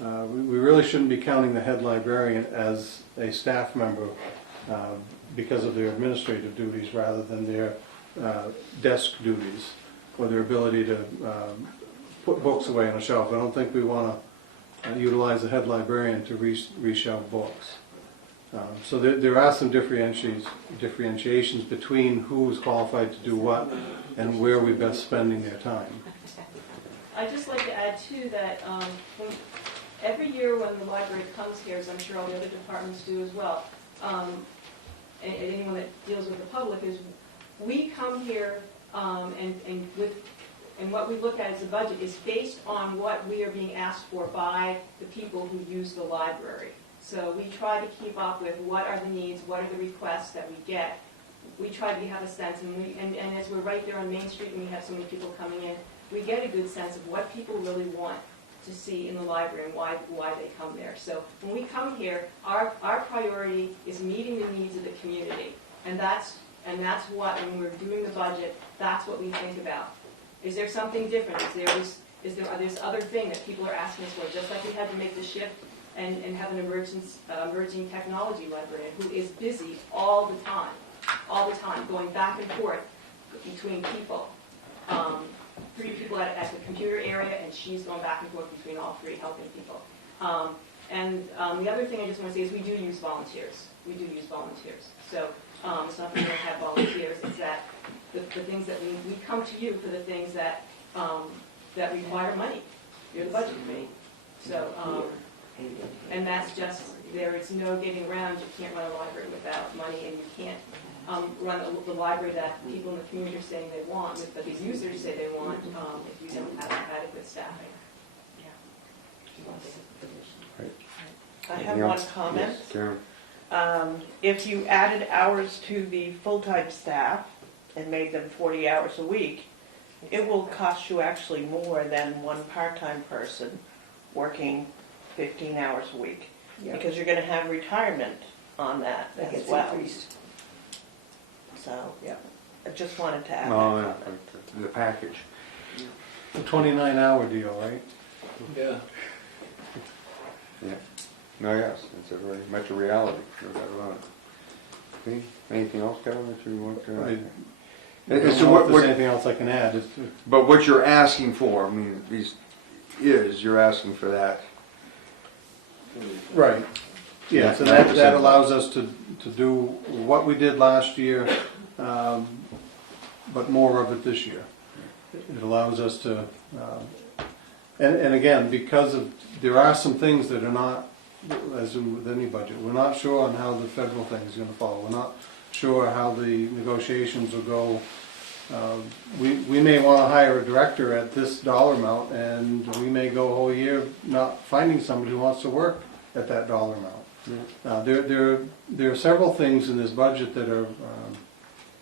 we really shouldn't be counting the head librarian as a staff member because of their administrative duties rather than their desk duties or their ability to put books away on a shelf. I don't think we want to utilize the head librarian to reshelve books. So there are some differentiations between who is qualified to do what and where we're best spending their time. I'd just like to add too that every year when the library comes here, as I'm sure all the other departments do as well, and anyone that deals with the public, is we come here and what we look at as a budget is based on what we are being asked for by the people who use the library. So we try to keep up with what are the needs, what are the requests that we get. We try to have a sense, and as we're right there on Main Street and we have so many people coming in, we get a good sense of what people really want to see in the library and why they come there. So when we come here, our priority is meeting the needs of the community, and that's what, when we're doing the budget, that's what we think about. Is there something different? Is there other thing that people are asking us for? Just like we had to make the shift and have an emerging technology librarian who is busy all the time, going back and forth between people. 3 people at the computer area, and she's going back and forth between all 3, helping people. The other thing I just want to say is we do use volunteers. So it's not that we don't have volunteers, it's that the things that we come to you for the things that require money. You're the budget committee. So, and that's just, there is no getting around. You can't run a library without money, and you can't run the library that people in the community are saying they want, but the users say they want, if you don't have adequate staffing. Right. I have one comment. Yes, Karen. If you added hours to the full-time staff and made them 40 hours a week, it will cost you actually more than one part-time person working 15 hours a week. Yeah. Because you're going to have retirement on that as well. Increased. So, yeah, I just wanted to add Oh, that yeah, comment. the package. The 29-hour deal, right? Yeah. Yeah. No, yes, it's a very much a reality. No doubt about it. Okay. Anything else, Kevin, that you want to? I And don't so know if what, there's anything else I can add. but what you're asking for, I mean, you're asking for that. Right. Yeah, so that allows us to do what we did last year, but more of it this year. It allows us to, and again, because there are some things that are not, as with any budget, we're not sure on how the federal thing is going to fall. We're not sure how the negotiations will go. We may want to hire a director at this dollar amount, and we may go a whole year not finding somebody who wants to work at that dollar amount. There are several things in this budget that are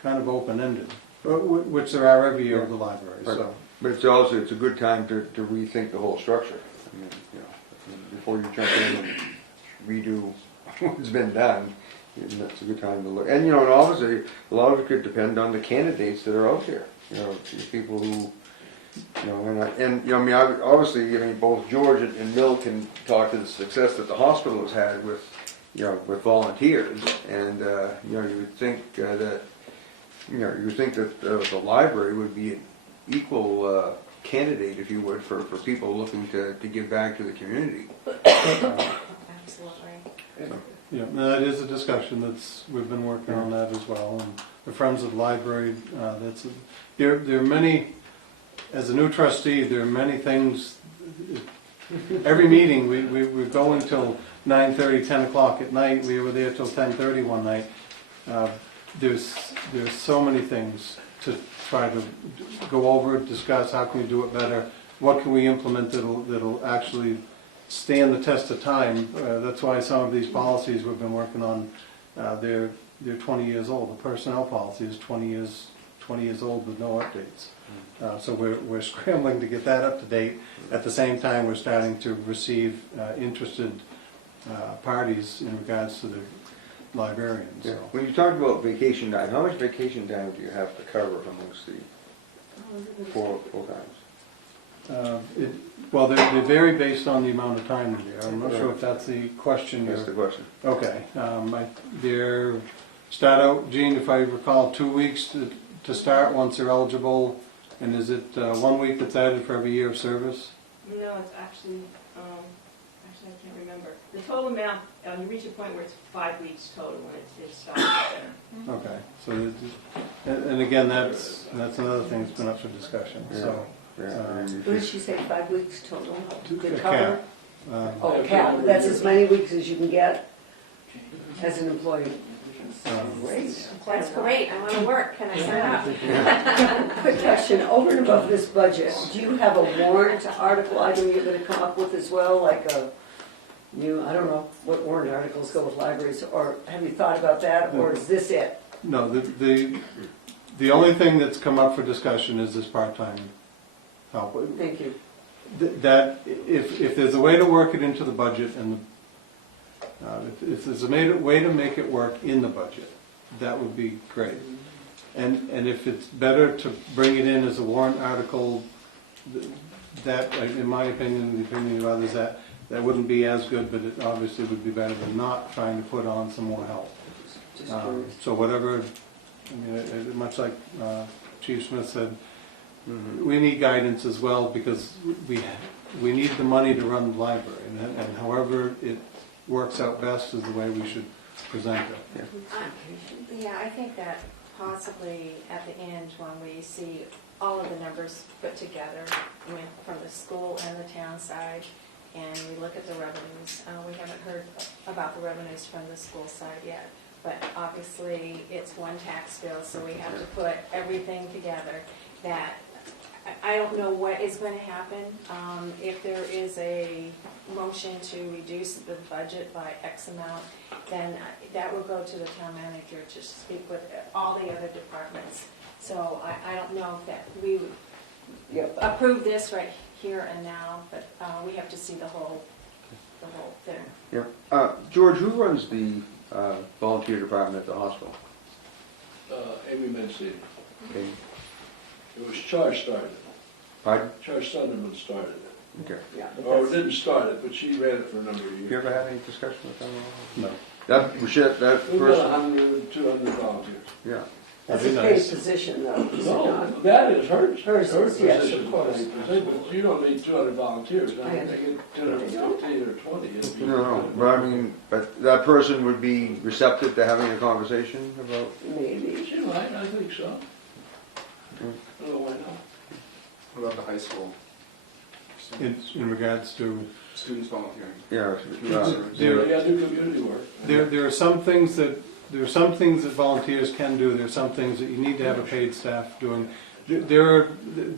kind of open-ended, which there are every year of the library. So. But it's a good time to rethink the whole structure. I mean, before you jump in and redo what's been done, that's a good time to look. And obviously, a lot of it could depend on the candidates that are out there. People who, obviously, both George and Mill can talk to the success that the hospital has had with volunteers, and you would think that the library would be an equal candidate, if you would, for people looking to give back to the community. Absolutely. Yeah, no, that is a discussion we've been working on that as well, and the Friends of the Library, there are many, as a new trustee, there are many things, every meeting, we go until 9:30, 10 o'clock at night, we were there till 10:30 one night. There's so many things to try to go over, discuss, how can we do it better, what can we implement that'll actually stand the test of time. That's why some of these policies we've been working on, they're 20 years old. The personnel policy is 20 years old with no updates. So we're scrambling to get that up to date. At the same time, we're starting to receive interested parties in regards to the librarians. Yeah. So. When you talked about vacation time, how much vacation time do you have to cover amongst the full times? Well, they vary based on the amount of time they're there. I'm not sure if that's the question. That's the question. Okay. They're start out, Gene, if I recall, 2 weeks to start once they're eligible. And is it 1 week that's added for every year of service? No, it's actually I can't remember. The total amount, you reach a point where it's 5 weeks total when it stops. Okay. So, and again, that's another thing that's been up for discussion. Yeah. So. What did she say, 5 weeks total? A To cap. cover? Oh, cap, that's as many weeks as you can get as an employee. Great. That's great, I wanna work, can I sign up? Quick question, over and above this budget, do you have a warrant article item you're gonna come up with as well, like a new, I don't know what warrant articles go with libraries, or have you thought about that, or is this it? No, the only thing that's come up for discussion is this part-time help. Thank you. That, if there's a way to work it into the budget, and if there's a way to make it work in the budget, that would be great. And if it's better to bring it in as a warrant article, that, in my opinion, the opinion of others, that wouldn't be as good, but it obviously would be better than not trying to put on some more help. So whatever, I mean, much like Chief Smith said, we need guidance as well, because we need the money to run the library, and however it works out best is the way we should present it. Yeah, I think that possibly at the end, when we see all of the numbers put together, from the school and the town side, and we look at the revenues, we haven't heard about the revenues from the school side yet, but obviously it's one tax bill, so we have to put everything together. That I don't know what is going to happen. If there is a motion to reduce the budget by X amount, then that will go to the town manager to speak with all the other departments. So I don't know that we would approve this right here and now, but we have to see the whole thing. Yeah. George, who runs the volunteer department at the hospital? Amy Mancini. Okay. It was Charles started it. Pardon? Charles Sunderman started it. Okay. Yeah. Or didn't start it, but she ran it for a number of years. You ever had any discussion with them? No. That We've got person. 100, 200 volunteers. Yeah. That's That'd a be paid nice. position though, is it No, not? that is hers. Hers Her is, yes, position of course. is paid position, but you don't need 200 volunteers. I I think they get 250 or 20. it'd be- No, but I mean, but that person would be receptive to having a conversation about. Maybe. She might, I think so. I don't know why not. What about the high school? In regards to, Students volunteering. Yeah. Yeah, do community work. there are some things that volunteers can do. There are some things that you need to have a paid staff doing. There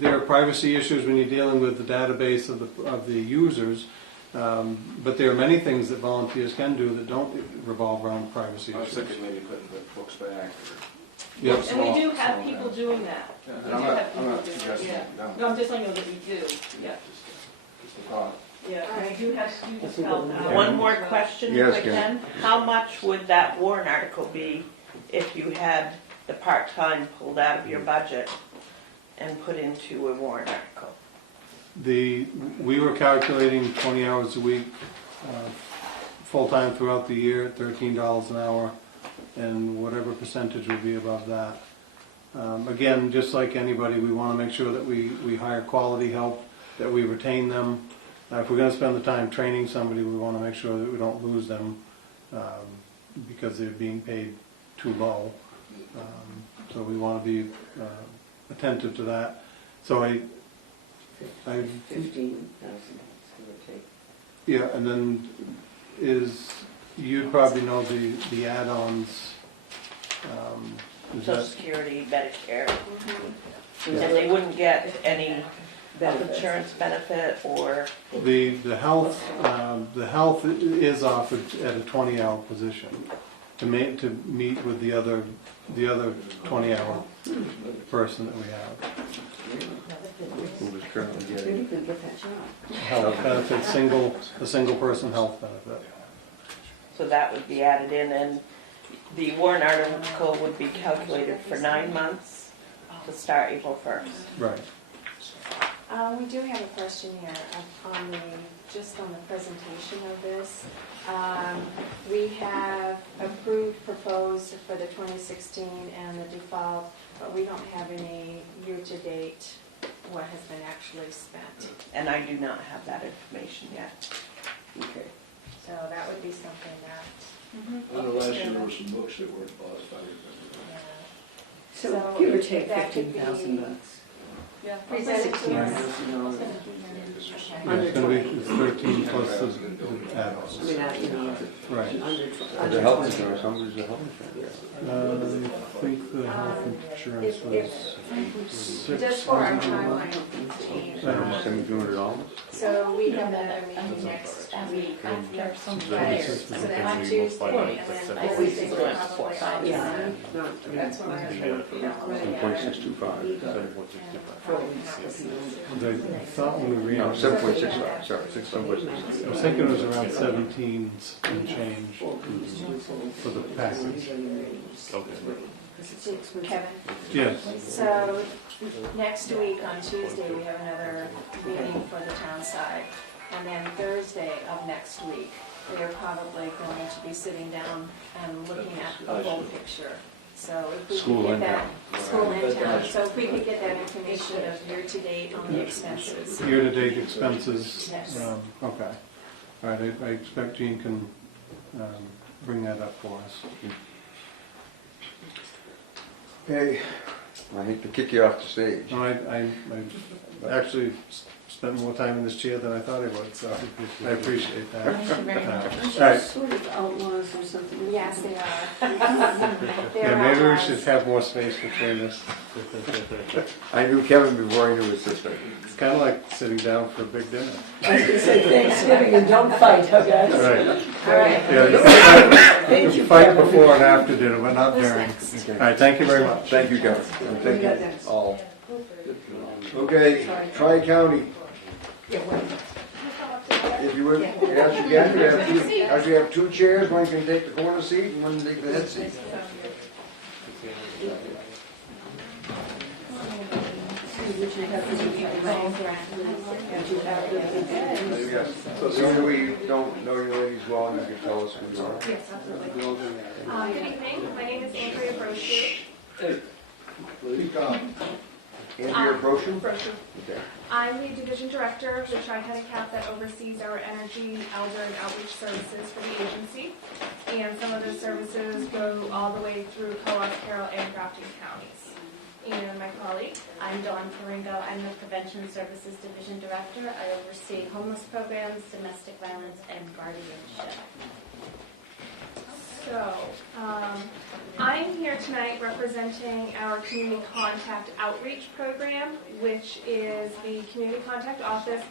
are privacy issues when you're dealing with the database of the users, but there are many things that volunteers can do that don't revolve around privacy I was issues. thinking maybe putting the books back. Yep. And we do have people doing that. Yeah, We and I'm do not, have I'm not people doing that, suggesting yeah. it, no. No, I'm just letting you know that we do, yeah. Just a thought. Yeah, and we do have students That's a help good out. one. One more question, Yes, if I Ken. can. How much would that warrant article be if you had the part-time pulled out of your budget and put into a warrant article? We were calculating 20 hours a week, full-time throughout the year at $13 an hour, and whatever percentage would be above that Again, just like anybody, we want to make sure that we hire quality help, that we retain them. If we're going to spend the time training somebody, we want to make sure that we don't lose them because they're being paid too low. So we want to be attentive to that. So I 15,000, give or take. yeah, and then you'd probably know the add-ons. Is Social that, Security, Medicare, Mm-hmm. and they wouldn't get any health Benefits. insurance benefit or, the health is offered at a 20-hour position to meet with the other 20-hour person that we have. Who was currently Maybe getting. you could get that job. Health benefit, a single person health benefit. so that would be added in, and the warrant article would be calculated for 9 months to start April 1st. Right. We do have a question here on just on the presentation of this. We have approved, proposed for the 2016 and the default, but we don't have any year-to-date what has been actually spent. And I do not have that information yet. Okay. So that would be something that. I know last year there were some books that weren't bought, if I remember. Yeah. So give or take that could be- $15,000. Yeah, presented to us. $16,000. Yeah, it's going to be 13 plus the add-ons. I mean, Right. under The health 20. insurance, how much is the health insurance? I think the health insurance was Just for our timeline team. $1,700? So we have another meeting next week after some Friday. So then on Tuesday, and then everything will probably all be Yeah, done. not, That's when we're going to be all ready. 7.625. I thought when we No, ran, 7.65, sorry, 7.65. I was thinking it was around 17s and change for the package. Kevin? Yes. So next week on Tuesday, we have another meeting for the town side. And then Thursday of next week, they're probably going to be sitting down and looking at the whole picture. So if we School could in get town. that, school in town, so if we could get that information of year-to-date on the expenses. Year-to-date expenses? Yes. Okay. All right, I expect Jean can bring that up for us. Okay, I hate to kick you off the stage. No, I actually spent more time in this chair than I thought I would, so I appreciate that. Thank you very much. All right. Sort of outlaws or something. Yes, they are. Yeah, maybe we should have more space between us. I knew Kevin before I knew his sister. It's kind of like sitting down for a big dinner. I was going to say Thanksgiving and don't fight, huh, guys? Right. All right. Yeah, you Thank you, fight Kevin. before and after dinner, but not during. All right, thank you very much. Thank you, Kevin. And We thank got you next. all. Okay, Tri-County. If you would, ask again, we have two chairs, one can take the corner seat and one can take the head seat. So we don't know you ladies well, you can tell us who you are. Yes, absolutely. Good evening, my name is Andrea Brochu. Andrea Brochu? Brochu. Okay. I'm the division director of the Tri-County CAP that oversees our energy, elder, and outreach services for the agency. And some of those services go all the way through Co-op, Carroll, and Grafton counties. And my colleague, I'm Dawn Faringo. I'm the Prevention Services Division Director. I oversee homeless programs, domestic violence, and guardianship. so, I'm here tonight representing our Community Contact Outreach Program, which is the Community Contact Office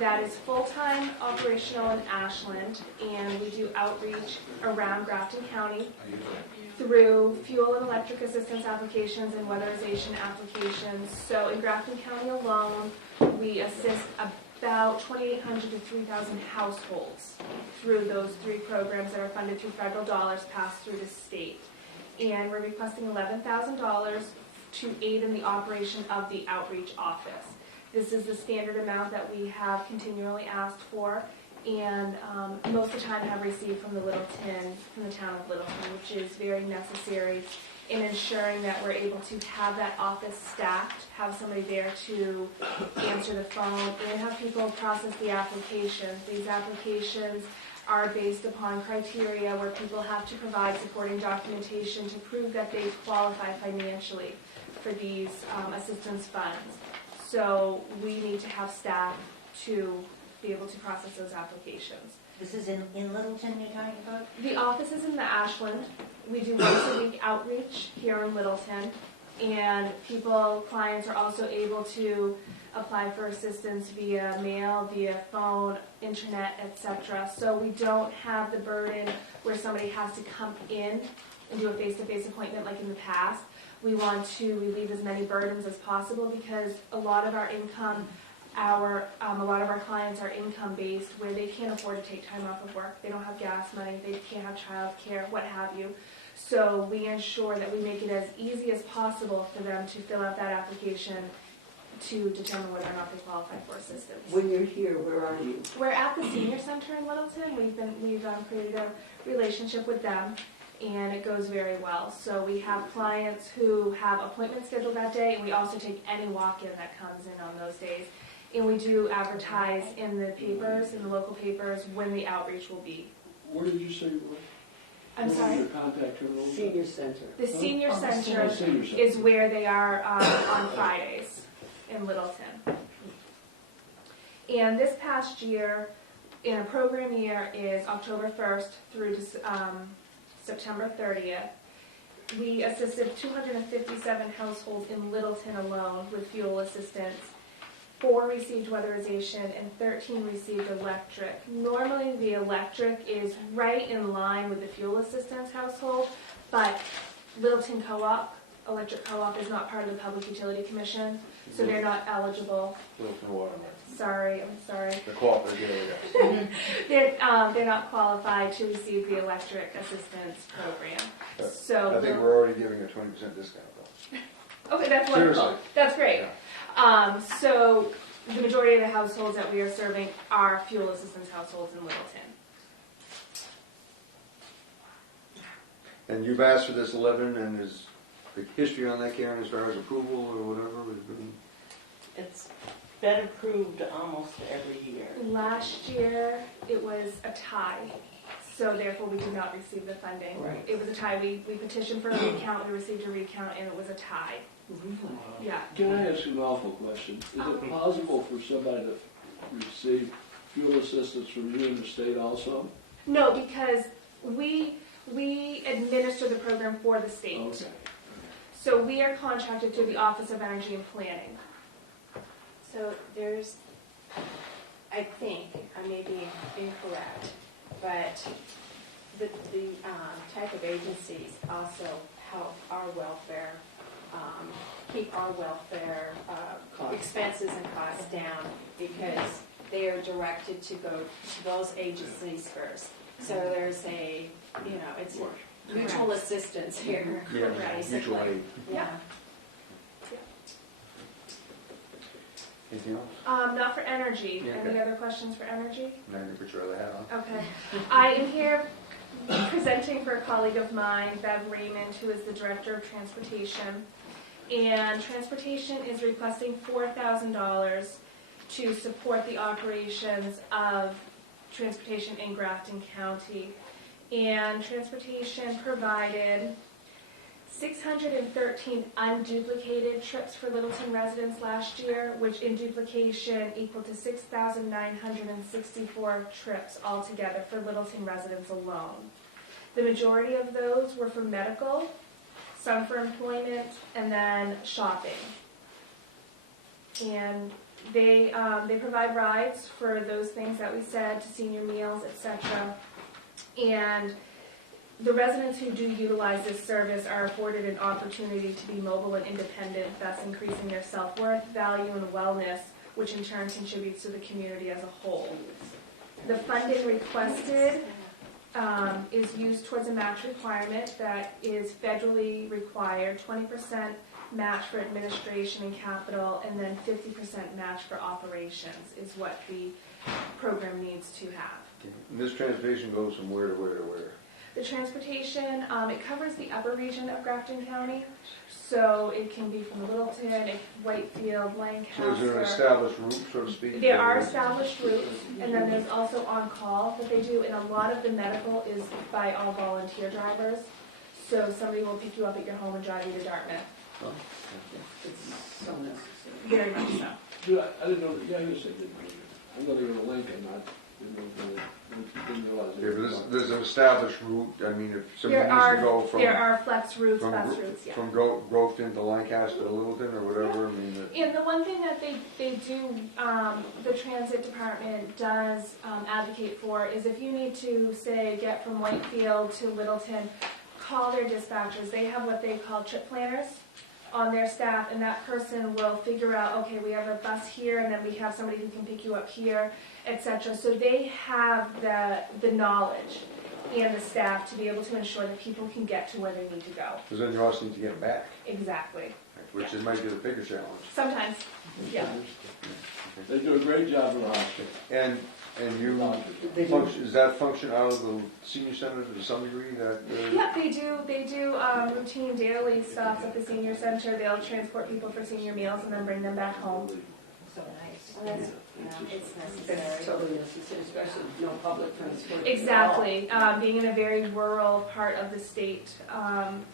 that is full-time operational in Ashland, and we do outreach around Grafton County through fuel and electric assistance applications and weatherization applications. So in Grafton County alone, we assist about 2,800 to 3,000 households through those three programs that are funded through federal dollars passed through the state. And we're requesting $11,000 to aid in the operation of the outreach office. This is the standard amount that we have continually asked for, and most of the time have received from the town of Littleton, which is very necessary in ensuring that we're able to have that office staffed, have somebody there to answer the phone, and have people process the applications. These applications are based upon criteria where people have to provide supporting documentation to prove that they qualify financially for these assistance funds. So we need to have staff to be able to process those applications. This is in Littleton you're talking about? The office is in the Ashland. We do once a week outreach here in Littleton, and clients are also able to apply for assistance via mail, via phone, internet, etc. So we don't have the burden where somebody has to come in and do a face-to-face appointment like in the past. We want to relieve as many burdens as possible because a lot of our income, a lot of our clients are income-based where they can't afford to take time off of work. They don't have gas money, they can't have child care, what have you. So we ensure that we make it as easy as possible for them to fill out that application to determine whether or not they qualify for assistance. When you're here, where are you? We're at the senior center in Littleton. We've created a relationship with them, and it goes very well. So we have clients who have appointments scheduled that day, and we also take any walk-in that comes in on those days. And we do advertise in the papers, in the local papers, when the outreach will be. Where did you say you were? I'm sorry? Your contact terminal? Senior center. The senior Oh, center senior center. is where they are on Fridays in Littleton. And this past year, in a program year, is October 1st through September 30th. We assisted 257 households in Littleton alone with fuel assistance. 4 received weatherization and 13 received electric. Normally the electric is right in line with the fuel assistance household, but Littleton Co-op, Electric Co-op is not part of the Public Utility Commission, so they're not eligible. Littleton Water. I'm sorry. The cooperative, They're not qualified to receive the electric assistance program. So I think we're already giving a 20% discount though. okay, that's wonderful. Seriously. That's great. Yeah. So the majority of the households that we are serving are fuel assistance households in Littleton. And you've asked for this 11, and is the history on that, Karen, as far as approval or whatever? It's been approved almost every year. Last year, it was a tie, so therefore we did not receive the funding. Right. It was a tie. We petitioned for a recount, we received a recount, and it was a tie. Yeah. Can I ask you an awful question? Is it possible for somebody to receive fuel assistance from you in the state also? No, because we administer the program for the state. Okay. So we are contracted through the Office of Energy and Planning. So there's, I think, I may be incorrect, but the type of agencies also help our welfare, keep our welfare expenses and costs down because they are directed to go to those agencies first. So there's a, it's mutual assistance here. Yeah, basically. mutual aid. Yeah. Anything else? Not for energy. Yeah, Any okay. other questions for energy? No, you put your other hat on. Okay. I am here presenting for a colleague of mine, Bev Raymond, who is the Director of Transportation. And Transportation is requesting $4,000 to support the operations of transportation in Grafton County. And Transportation provided 613 unduplicated trips for Littleton residents last year, which in duplication equal to 6,964 trips altogether for Littleton residents alone. The majority of those were for medical, some for employment, and then shopping. And they provide rides for those things that we said, to senior meals, etc. And the residents who do utilize this service are afforded an opportunity to be mobile and independent, thus increasing their self-worth, value, and wellness, which in turn contributes to the community as a whole. The funding requested is used towards a match requirement that is federally required, 20% match for administration and capital, and then 50% match for operations is what the program needs to have. And this transportation goes from where to where to where? The transportation, it covers the upper region of Grafton County, so it can be from Littleton, Whitefield, Lancaster. So is there an established route, so to speak? There are established routes, and then there's also on-call that they do, and a lot of the medical is by all volunteer drivers. So somebody will pick you up at your home and drive you to Dartmouth. Oh, It's so necessary. Very much so. Dude, I didn't know, yeah, you said, I'm not even a Lincoln, didn't realize. okay, but there's an established route, I mean, if somebody There needs to go are, from. there are flex routes, from bus Gro- routes, yeah. From Groveton to Lancaster to Littleton or whatever, I mean, And the one thing that they do, the transit department does advocate for is if you need to, say, get from Whitefield to Littleton, call their dispatchers. They have what they call trip planners on their staff, and that person will figure out, okay, we have a bus here, and then we have somebody who can pick you up here, etc. So they have the knowledge and the staff to be able to ensure that people can get to where they need to go. because then you also need to get them back, Exactly. which it might be the bigger challenge. Sometimes, yeah. They do a great job in the hospital. And you, is that function out of the senior center to some degree, that? Yeah, they do. They do routine daily stops at the senior center. They'll transport people for senior meals and then bring them back home. So nice. And that's, It's it's necessary. totally necessary, especially no public transport. Exactly. Being in a very rural part of the state, and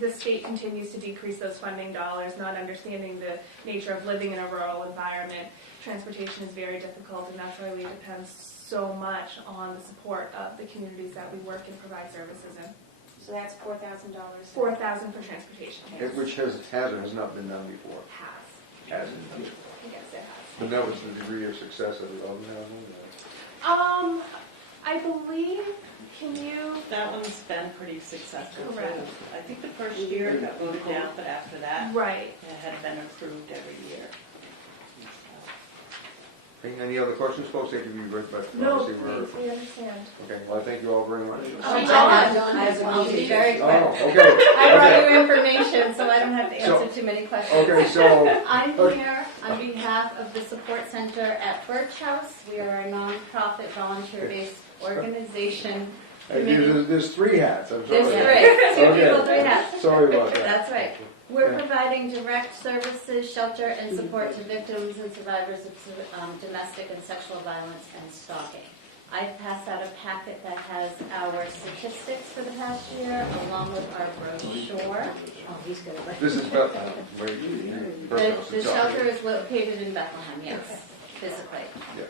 the state continues to decrease those funding dollars, not understanding the nature of living in a rural environment. Transportation is very difficult, and that's why we depend so much on the support of the communities that we work and provide services in. So that's $4,000. $4,000 for transportation. Which has not been done before. Hasn't. Yes, it has. But that was the degree of success of the other I believe, can you? That one's been pretty successful too. Correct. I think the first year it got voted down, but after that, Right. it had been approved every year. Any other questions, folks? They can be right back. No, See where- please, we understand. Okay, well, I thank you all very much. I'll be very quick. Oh, okay. I brought Okay. you information, so I don't have to answer too many questions. Okay, so. I'm here on behalf of the support center at Birch House. We are a nonprofit, volunteer-based organization. There's three hats, I'm sorry. There's three. Two Okay. people, three hats. Sorry about that. That's right. We're Yeah. providing direct services, shelter, and support to victims and survivors of domestic and sexual violence and stalking. I've passed out a packet that has our statistics for the past year, along with our brochure. Oh, he's good. This is Bethlehem. The shelter is located in Bethlehem, yes, physically. Yes.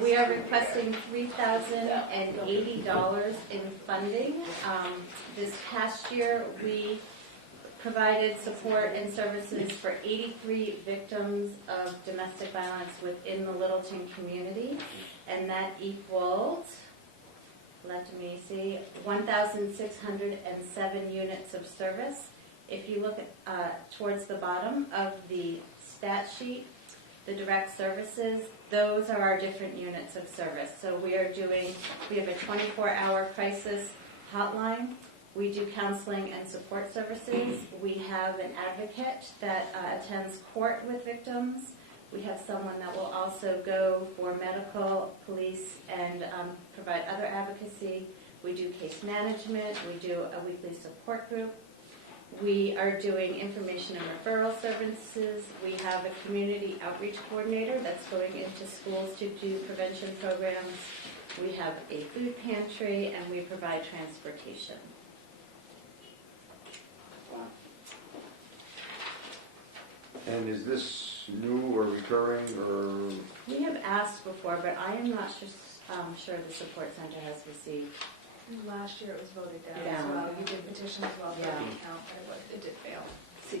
We are requesting $3,080 in funding. This past year, we provided support and services for 83 victims of domestic violence within the Littleton community, and that equaled, let me see, 1,607 units of service. If you look at, towards the bottom of the stat sheet, the direct services, those are our different units of service. So we have a 24-hour crisis hotline. We do counseling and support services. We have an advocate that attends court with victims. We have someone that will also go for medical, police, and provide other advocacy. We do case management. We do a weekly support group. We are doing information and referral services. We have a community outreach coordinator that's going into schools to do prevention programs. We have a food pantry, and we provide transportation. And is this new or recurring or? We have asked before, but I am not sure the support center has received. Last year it was voted down as Yeah. well. You did petition as well for Yeah. the account, but it did fail. So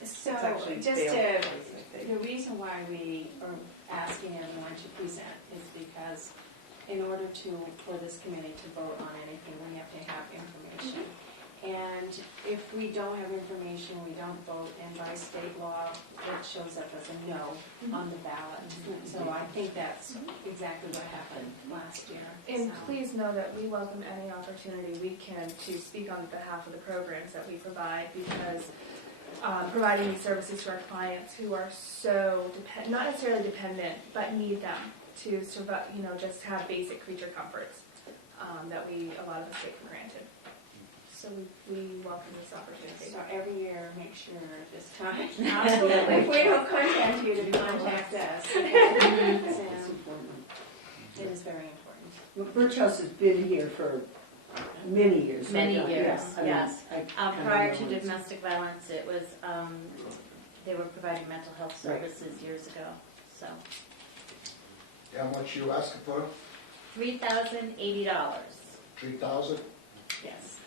It's actually just failed. the reason why we are asking everyone to present is because in order for this committee to vote on anything, we have to have information. And if we don't have information, we don't vote, and by state law, it shows up as a no on the ballot. So I think that's exactly what happened last year. And So- please know that we welcome any opportunity we can to speak on behalf of the programs that we provide, because providing these services to our clients who are so not necessarily dependent, but need them to survive, just have basic creature comforts. that a lot of us take for granted. So we welcome this opportunity. So every year, make sure this time, if we don't contact you, to contact us. It is very important. Well, Birch House has been here for many years. Many right? years, Yeah, I mean, yes. I kinda Prior to know it's- domestic violence, it was, they were providing mental health services years ago, so. How much you asking for? $3,080, 3,000? yes.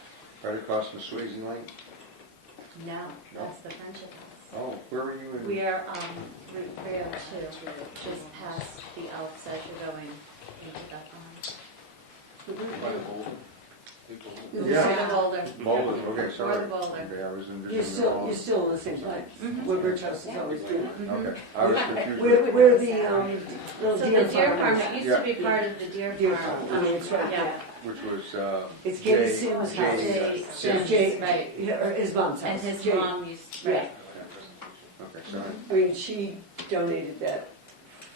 Right across from Swayze Lane? No, that's the Friendship House. Oh, where are you in? We are on Route 302, just past the Elks as you're going into the Yeah. Boulder. Boulder, okay, sorry. North Boulder. Okay, I was in. You're still in the same place, where Birch House has always been. Okay, I was confused. Where the, little So the deer deer farm farm, is. it used to be part of the deer Deer farm. farm, I mean, it's right Yeah. there. Which was, It's Gary Sims' house. Jay Sims, Sims, right. yeah, or his mom's house. And his Jay. mom used, Yeah. right. Okay, sorry. I mean, she donated that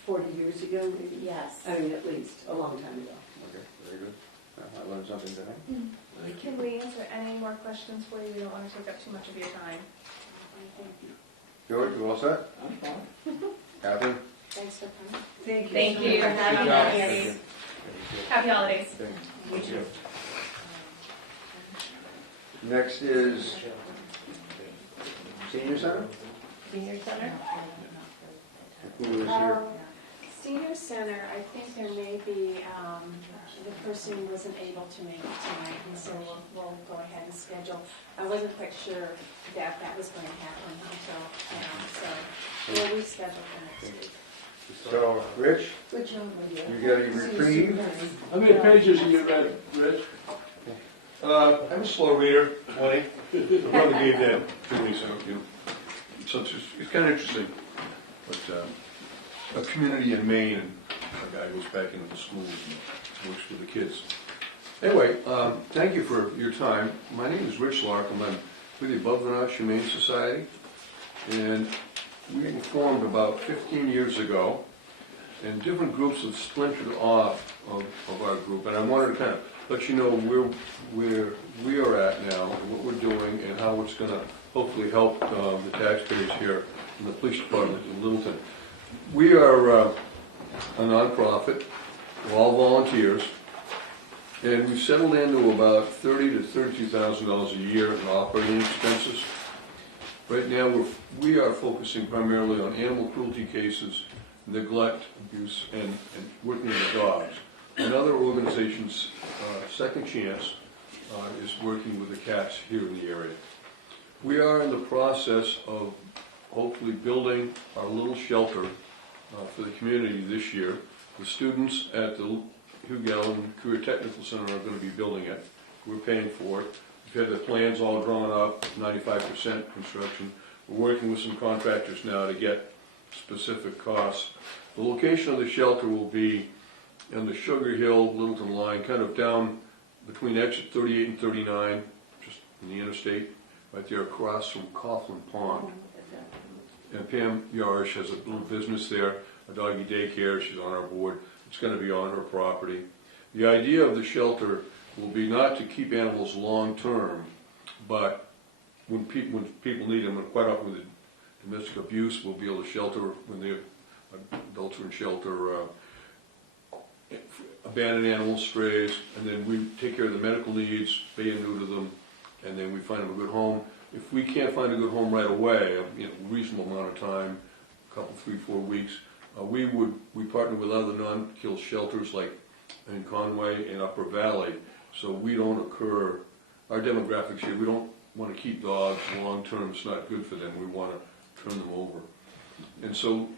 40 years ago, maybe? Yes. I mean, at least, a long time ago. Okay, very good. I learned something today. Can we answer any more questions for you? We don't want to take up too much of your time. George, you all set? I'm fine. Catherine? Thanks for coming. Thank you. Thank you for having job. us. Thank Happy holidays. Thank you. Next is Senior Center? Senior Center? Who is here? Senior Center, I think there may be, the person wasn't able to make it tonight, and so we'll go ahead and schedule. I wasn't quite sure that was going to happen until, so we'll reschedule for next week. So, Rich, Good job, Lydia. you got a reprieve? How many pages have you read, Rich? I'm a slow reader, 20. My brother gave that to me, so it's kind of interesting. But a community in Maine, and a guy goes back into the schools and works with the kids. Anyway, thank you for your time. My name is Rich Larkham. I'm with the Above the Notch Humane Society, and we were formed about 15 years ago, and different groups have splintered off of our group, and I wanted to kind of let you know where we are at now, and what we're doing, and how it's going to hopefully help the taxpayers here in the police department in Littleton. We are a nonprofit, we're all volunteers, and we've settled into about $30,000 to $32,000 a year in operating expenses. Right now, we are focusing primarily on animal cruelty cases, neglect, abuse, and working with dogs. Another organization's Second Chance is working with the cats here in the area. We are in the process of hopefully building our little shelter for the community this year. The students at the Hugh Gallen Career Technical Center are going to be building it. We're paying for it. We've had the plans all drawn up, 95% construction. We're working with some contractors now to get specific costs. The location of the shelter will be in the Sugar Hill, Littleton line, kind of down between exit 38 and 39, just in the interstate, right there across from Coughlin Pond. And Pam Yarish has a little business there, a doggy daycare. She's on our board. It's going to be on her property. The idea of the shelter will be not to keep animals long term, but when people need them, and quite often with domestic abuse, we'll be able to shelter when the adults are in shelter, abandoned animals, strays, and then we take care of the medical needs, spay and neuter them, and then we find them a good home. If we can't find a good home right away, a reasonable amount of time, a couple, 3-4 weeks, we partner with other non-kill shelters like in Conway and Upper Valley, so we don't occur, our demographics here, we don't want to keep dogs long term. It's not good for them. We want to turn them over. And so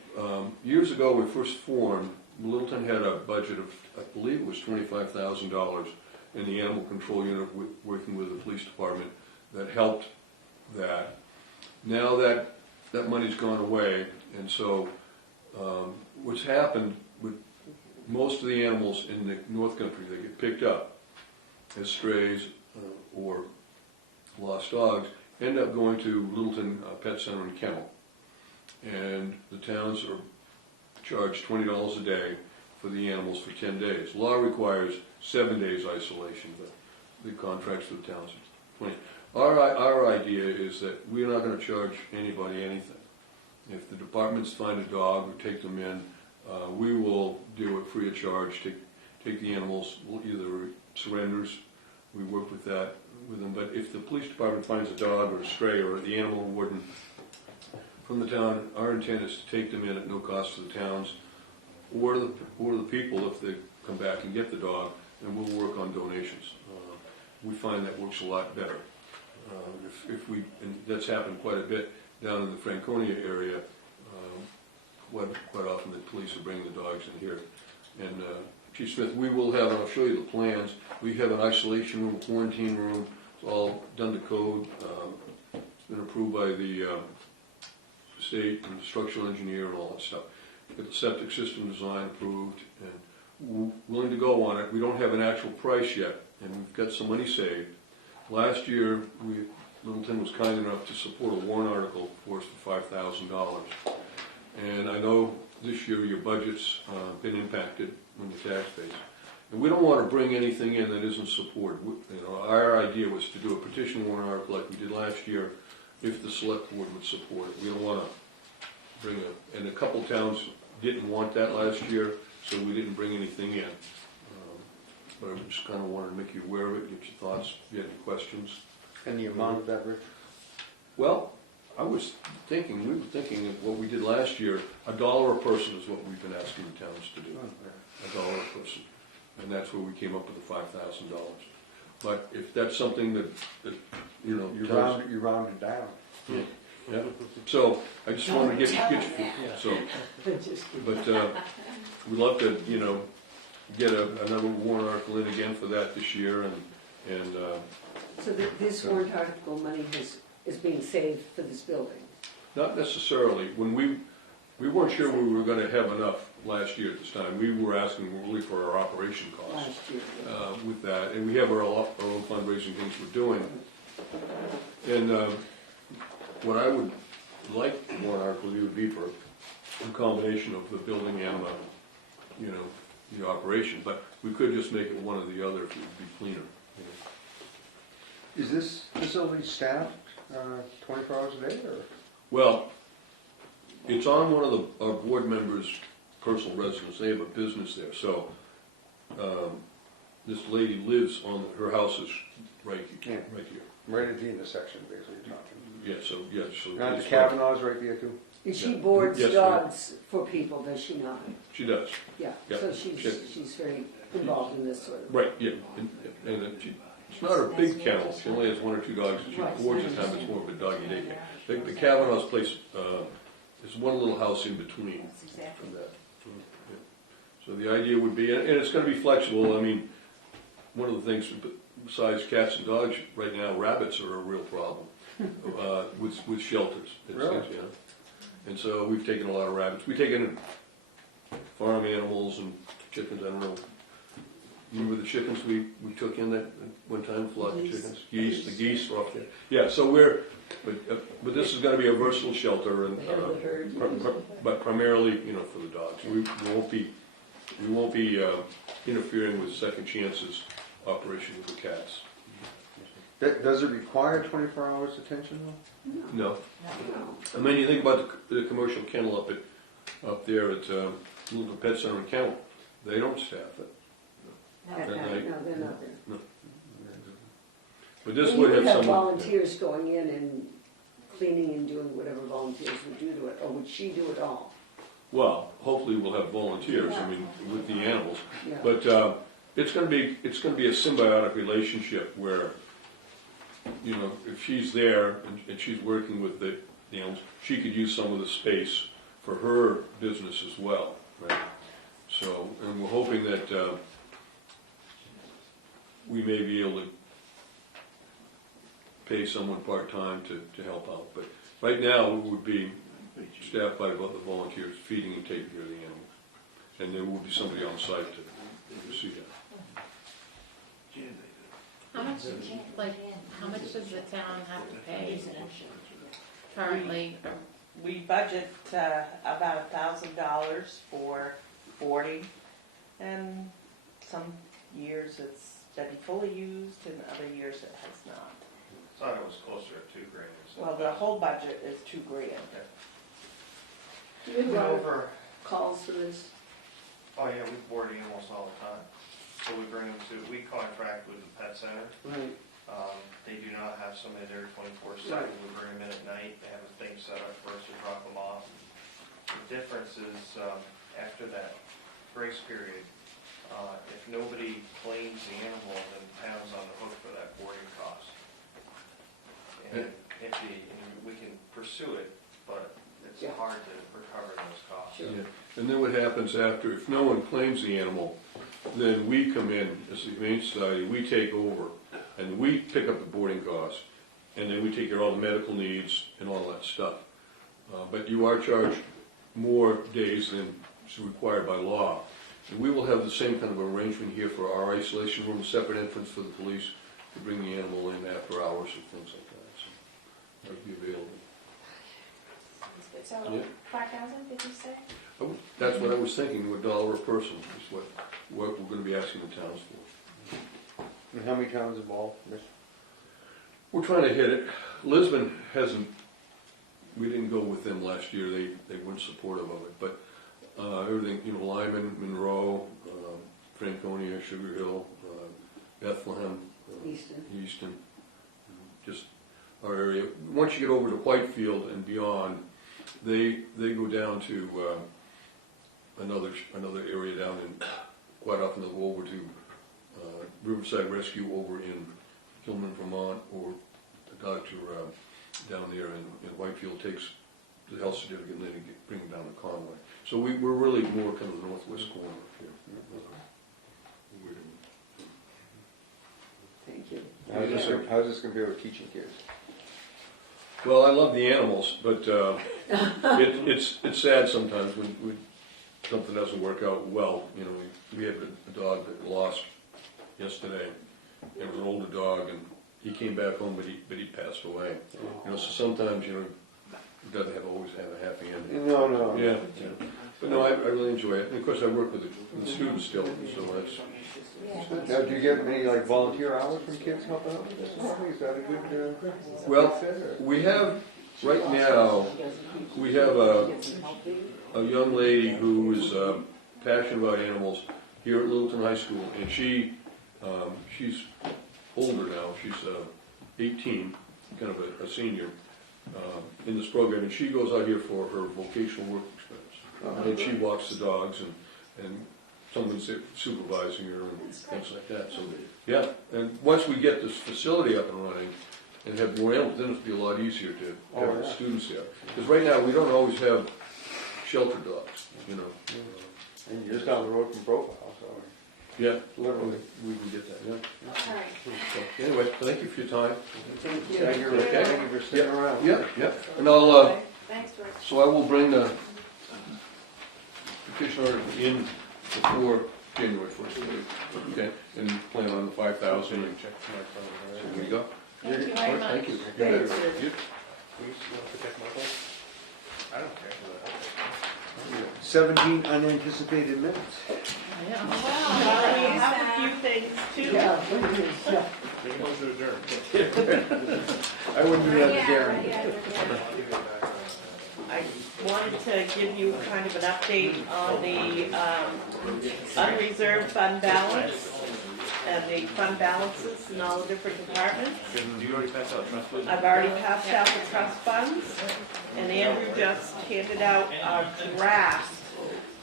years ago we first formed, Littleton had a budget of, I believe it was $25,000 in the animal control unit working with the police department that helped that. Now that money's gone away, and so what's happened with most of the animals in the North Country, they get picked up as strays or lost dogs, end up going to Littleton Pet Center and Kennel. And the towns are charged $20 a day for the animals for 10 days. Law requires 7 days isolation, but the contracts for the towns are 20. Our idea is that we're not going to charge anybody anything. If the departments find a dog or take them in, we will do it free of charge. Take the animals, we'll either surrenders, we work with that with them. But if the police department finds a dog or a stray or the animal warden from the town, our intent is to take them in at no cost to the towns or the people if they come back and get the dog, and we'll work on donations. We find that works a lot better. And that's happened quite a bit down in the Franconia area. Quite often the police are bringing the dogs in here. And Chief Smith, we will have, and I'll show you the plans, we have an isolation room, quarantine room, it's all done to code. It's been approved by the state and the structural engineer and all that stuff. Got the septic system design approved, and we're willing to go on it. We don't have an actual price yet, and we've got some money saved. Last year, Littleton was kind enough to support a warrant article for us for $5,000. And I know this year your budget's been impacted on the tax base. And we don't want to bring anything in that isn't supported. Our idea was to do a petition warrant article like we did last year if the select board would support it. We don't want to bring it. And a couple towns didn't want that last year, so we didn't bring anything in. But I just kind of wanted to make you aware of it, get your thoughts, if you had any questions. And the amount of that, Rich? Well, we were thinking of what we did last year, $1 a person is what we've been asking the towns to do. $1 a person. And that's where we came up with the $5,000. But if that's something that you know, You round it down. Yeah. So I just wanted to get you. So, but we'd love to, get another warrant article in again for that this year, and. So this warrant article money is being saved for this building? Not necessarily. When we weren't sure we were going to have enough last year at this time. We were asking really for our operation costs Last year, with that, and we have our own fundraising things we're doing. And what I would like the warrant article would be for a combination of the building and the operation. But we could just make it one or the other if it would be cleaner. Is this facility staffed 24 hours a day, or? Well, it's on one of our board members' personal residence. They have a business there, so this lady lives on her house is right here. Right at the intersection, basically, you're talking. So Not the Kavanaugh's right there too? And she boards dogs for people, does she not? She does. Yeah, so she's very involved in this sort of. Right, yeah, and it's not a big kennel, she only has 1 or 2 dogs, and she boards the time, it's more of a doggy daycare. The Kavanaugh's place is one little house in between from that. Yeah. So the idea would be, and it's going to be flexible. I mean, one of the things besides cats and dogs right now, rabbits are a real problem with shelters. Really? And so we've taken a lot of rabbits. We've taken farm animals and chickens. I don't know. Remember the chickens we took in that one time, flock of chickens? Geese, the geese were off there. Yeah, so but this is going to be a versatile shelter, and but primarily, for the dogs. We won't be interfering with Second Chance's operation with the cats. Does it require 24 hours attention though? No. I mean, you think about the commercial kennel up there at Littleton Pet Center and Kennel. They don't staff it. No, they're not there. No. But this would have some volunteers going in and cleaning and doing whatever volunteers would do to it, or would she do it all? Well, hopefully we'll have volunteers. I mean, with the animals. Yeah. But it's going to be a symbiotic relationship where, if she's there and she's working with the animals, she could use some of the space for her business as well, right? So, and we're hoping that we may be able to pay someone part-time to help out. But right now, we would be staffed by the volunteers feeding and taking care of the animals. And there will be somebody on site to see that. How much does the town have to pay currently? We budget about $1,000 for boarding And some years it's been fully used and other years it has not. Thought it was closer to $2,000 or something. Well, the whole budget is $2,000. Do you have a lot of calls for this? Oh yeah, we board animals all the time. So we bring them to, we contract with the pet center. Right. They do not have somebody there 24/7. Right. We bring them in at night. They have a thing set up for us to drop them off. The difference is after that grace period, if nobody claims the animal, then the town's on the hook for that boarding cost. And we can pursue it, but it's hard to recover those costs. Yeah. And then what happens after, if no one claims the animal, then we come in as the Humane Society, we take over, and we pick up the boarding costs, and then we take care of all the medical needs and all that stuff. But you are charged more days than is required by law. And we will have the same kind of arrangement here for our isolation room, a separate entrance for the police to bring the animal in after hours and things like that. So that would be available. So Yeah. 5,000, did you say? That's what I was thinking, $1 a person is what we're going to be asking the towns for. And how many towns involved? We're trying to hit it. Lisbon hasn't, we didn't go with them last year, they weren't supportive of it, but everything, Lyman, Monroe, Franconia, Sugar Hill, Bethlehem, Easton, just our area. Once you get over to Whitefield and beyond, they go down to another area down in, quite often they'll go over to Riverside Rescue over in Gilman, Vermont, or the doctor down there in Whitefield takes the health certificate and then bring them down to Conway. So we're really more kind of the northwest corner here. Thank you. How's this compare with teaching kids? Well, I love the animals, but it's sad sometimes when something doesn't work out well. We have a dog that lost yesterday. It was an older dog, and he came back home, but he passed away. So sometimes it doesn't always have a happy ending. No. Yeah. But no, I really enjoy it. And of course, I work with the students still, so that's. Now, do you get many volunteer hours from kids helping out with this? Is that a good? Well, we have right now. We have a young lady who is passionate about animals here at Littleton High School, and she's older now. She's 18, kind of a senior in this program, and she goes out here for her vocational work experience, and she walks the dogs and someone's supervising her and things like that. So, yeah, and once we get this facility up and running and have more animals, then it'll be a lot easier to have the students there. Because right now, we don't always have shelter dogs, And you're just down the road from Profile, so. Yeah, literally, we can get that, yeah. All right. So, anyway, thank you for your time. Thank you for sticking around. Yeah. And I'll, Thanks, George. so I will bring the petition article in before January 1st, okay? And plan on the 5,000. So there you go. Thank you very much. Thank you. Thank you. Please, you want to protect Michael? I don't care. 17 unanticipated minutes. Yeah. Well, we have a few things too. Yeah. Make a motion to adjourn. I wouldn't do that to Darren. I wanted to give you kind of an update on the unreserved fund balance and the fund balances in all the different departments. Do you already pass out trust funds? I've already passed out the trust funds, and Andrew just handed out a draft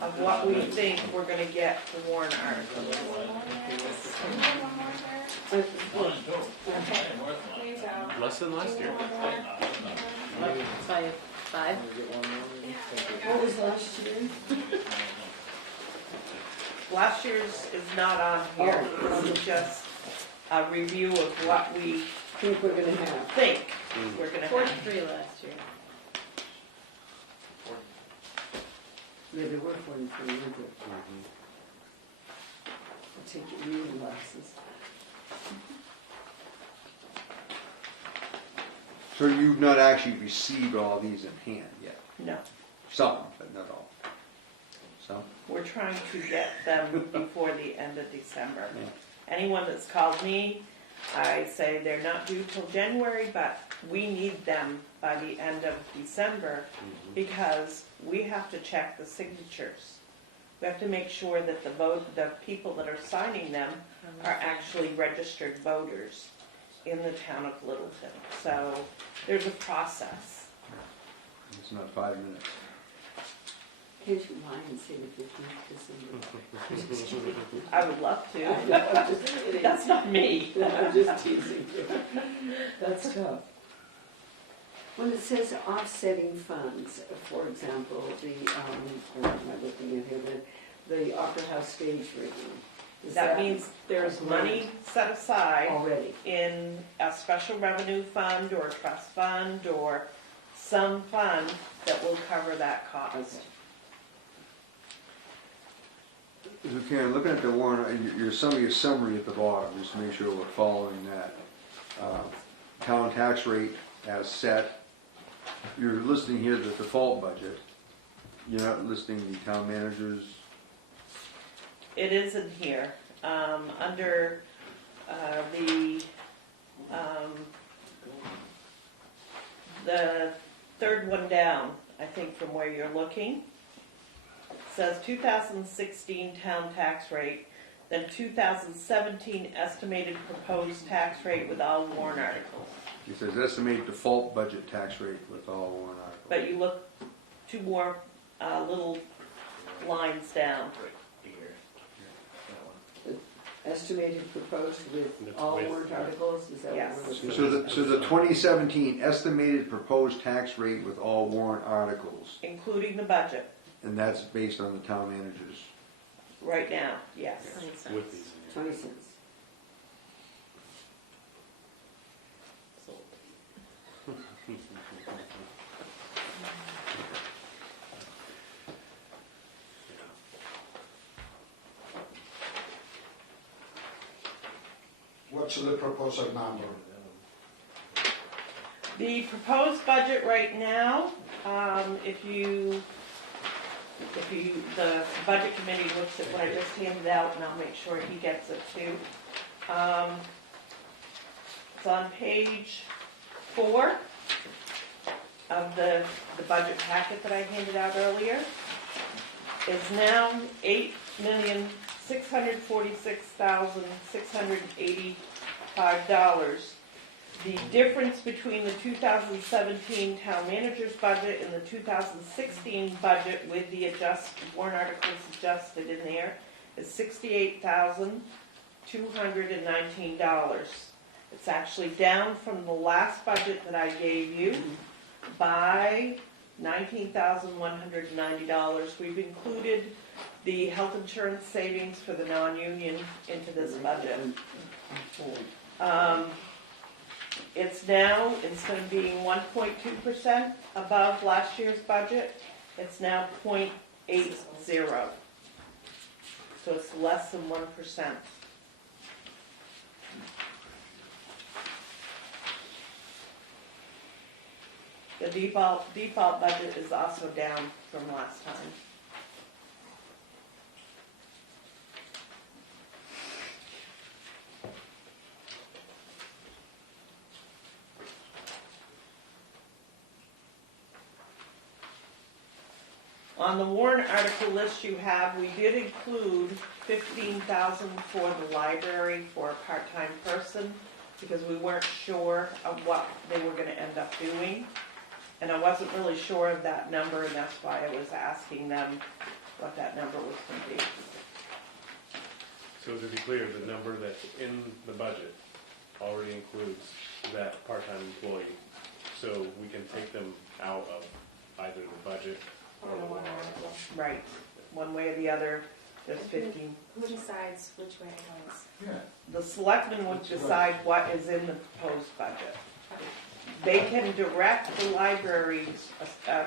of what we think we're gonna get for warrant articles. Less than last year. By 5. What was last year? Last year's is not on here, this is just a review of what we Think we're gonna have. think we're gonna have. 43 last year. Yeah, there were 43, weren't there? I'll take your reading glasses. So you've not actually received all these in hand yet? No. Some, but not all. so. We're trying to get them before the end of December. Anyone that's called me, I say they're not due till January, but we need them by the end of December because we have to check the signatures. We have to make sure that the people that are signing them are actually registered voters in the town of Littleton. So there's a process. It's not 5 minutes. Can't you lie and say the 15th December? I would love to. I know, I'm just kidding. That's not me. I'm just teasing you. That's tough. When it says offsetting funds, for example, what am I looking at here, the Opera House stage rigging. That means there's money set aside already in a special revenue fund or a trust fund or some fund that will cover that cost. Okay. So Karen, looking at the warrant, your summary at the bottom, just to make sure we're following that. Town tax rate as set. You're listing here the default budget. You're not listing the town manager's. It is in here, under the third one down, I think from where you're looking. It says 2016 town tax rate, then 2017 estimated proposed tax rate with all warrant articles. It says estimated default budget tax rate with all warrant articles. But you look 2 more little lines down. Estimated proposed with all warrant articles, is that Yes. what we're looking So the 2017 estimated proposed tax rate with all warrant articles, Including the budget, and that's based on the town manager's. right now, yes. With these. 20 cents. What's the proposal number? The proposed budget right now, the budget committee looks at what I just handed out, and I'll make sure he gets it too. It's on page 4 of the budget packet that I handed out earlier. Is now $8,646,685. The difference between the 2017 town manager's budget and the 2016 budget with the warrant articles adjusted in there is $68,219. It's actually down from the last budget that I gave you by $19,190. We've included the health insurance savings for the non-union into this budget. It's now, instead of being 1.2% above last year's budget, it's now 0.80. So it's less than 1%. The default budget is also down from last time. On the warrant article list you have, we did include $15,000 for the library for a part-time person because we weren't sure of what they were going to end up doing. And I wasn't really sure of that number, and that's why I was asking them what that number was going to be. So to be clear, the number that's in the budget already includes that part-time employee. So we can take them out of either the budget or the warrant article. Right. One way or the other, there's 15. Who decides which way it goes? The selectmen would decide what is in the proposed budget. They can direct the library's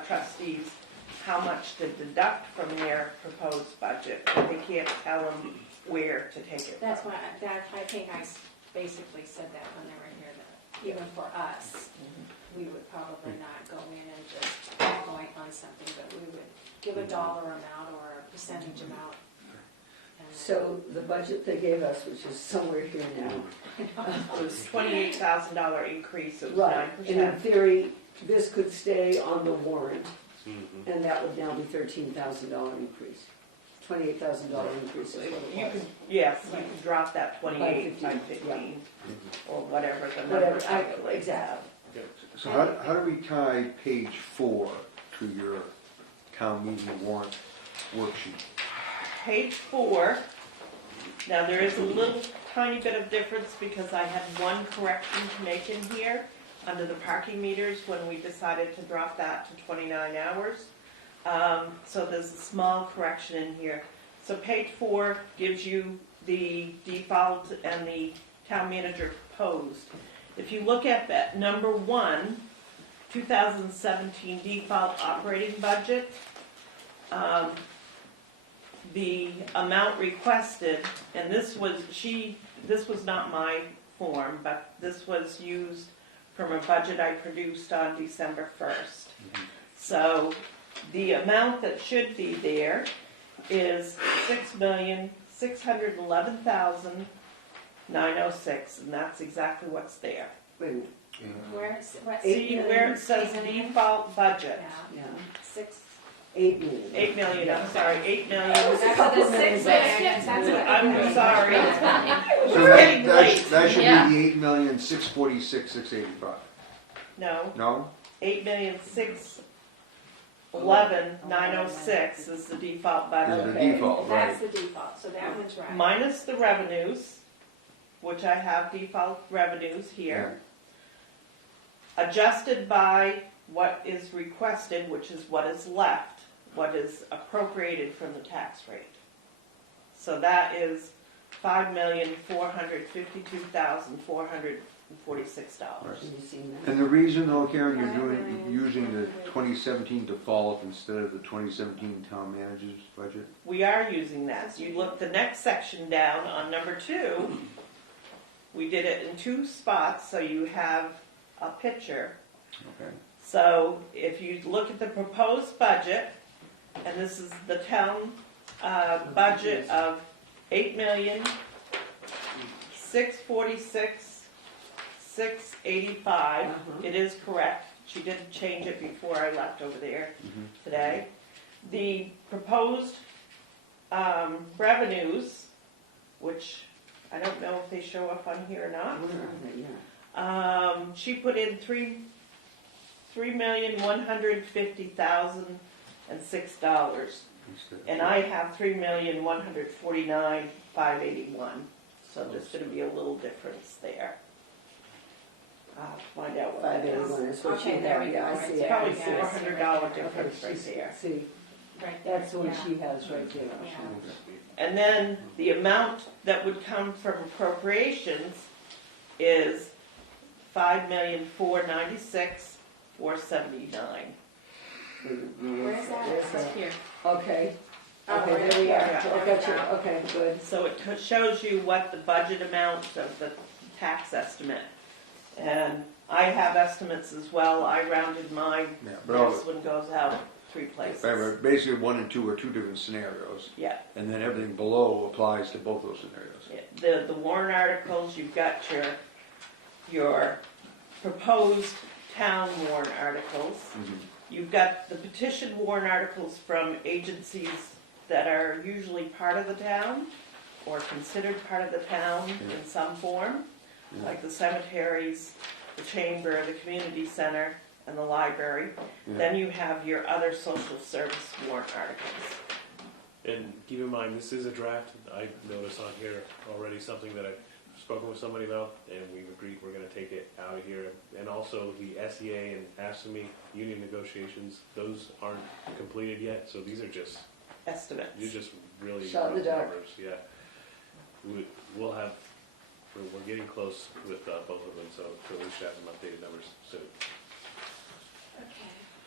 trustees how much to deduct from their proposed budget, but they can't tell them where to take it. That's why, I think I basically said that when they were here, that even for us, we would probably not go in and just point on something, but we would give a dollar amount or a percentage amount. And So the budget they gave us, which is somewhere here now. It was $28,000 increase, it was Right, and in 9%. theory, this could stay on the warrant, Mhm. and that would now be $13,000 increase. $28,000 increase is what it You was. could, yes, you could drop that 28 by 15, 15, or whatever the number Whatever, calculates. exactly. So how do we tie page 4 to your town meeting warrant worksheet? Page 4, now there is a little tiny bit of difference because I had one correction to make in here under the parking meters when we decided to drop that to 29 hours. So there's a small correction in here. So page 4 gives you the default and the town manager proposed. If you look at that number 1, 2017 default operating budget, the amount requested, and this was not my form, but this was used from a budget I produced on December 1st. So the amount that should be there is $6,611,906, and that's exactly what's there. Wait a minute. See where it says default budget? Yeah. 8 million. 8 million, I'm sorry, 8 million. That's the 6 million, that's what I'm sorry. So We're getting late. that should Yeah. be the 8,646,685. No, No? 8,611,906 is the default Is budget. the default, right? That's the default, so that one's right. Minus the revenues, which I have default revenues here. Adjusted by what is requested, which is what is left, what is appropriated from the tax rate. So that is $5,452,446. Right. Have you seen that? And the reason though, Karen, you're using the 2017 default instead of the 2017 town manager's budget? We are using that. So you look the next section down on number 2, we did it in 2 spots, so you have a picture. Okay. So if you look at the proposed budget, and this is the town budget of $8,646,685. It is correct. She did change it before I left over there today. The proposed revenues, which I don't know if they show up on here or not. She put in $3,150,006, and I have $3,149,581. So there's going to be a little difference there. I'll find out what that is. 581 is what she Okay, there had, we yeah, go, I right see It's it. probably Yeah, I see it $400 right there. difference right there. See, Right there, that's the one yeah. she has right there. Yeah. And then the amount that would come from appropriations is $5,496,479. Where is that? Where's that? Here. Okay, Oh, okay, right there we there. are. Yeah. Oh, gotcha, okay, good. So it shows you what the budget amount of the tax estimate. And I have estimates as well. I rounded mine. Yeah, but all, This one goes out 3 places. basically 1 and 2 are 2 different scenarios. Yeah. And then everything below applies to both those scenarios. The warrant articles, you've got your proposed town warrant articles. You've got the petition warrant articles from agencies that are usually part of the town or considered part of the town in some form, like the cemeteries, the chamber, the community center, and the library. Then you have your other social service warrant articles. And keep in mind, this is a draft. I noticed on here already something that I've spoken with somebody about, and we've agreed we're going to take it out of here. And also the SEA and ASME union negotiations, those aren't completed yet, so these are just estimates. You're just really Shot in the rough dark. numbers. Yeah, we'll have. We're getting close with both of them, so we should have some updated numbers soon.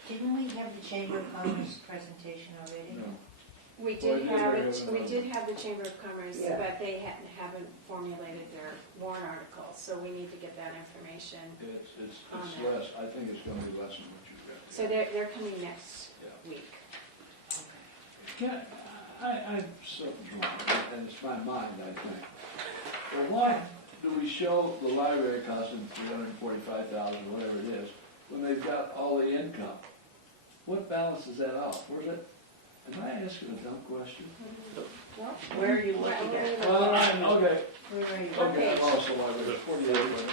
Didn't we have the Chamber of Commerce presentation already? No. We did have Well, it, we did have the Chamber of Commerce, Yeah. but they haven't formulated their warrant articles, so we need to get that information. It's On there. less, I think it's gonna be less than what you've got. So they're coming next week. Yeah, something's wrong, and it's my mind, I think. Well, why do we show the library costing $345,000, whatever it is, when they've got all the income? What balances that out? Where's it? Am I asking a dumb question? Where are you looking at? Well, okay, Where are you? okay, I'm also library, 48, wasn't it?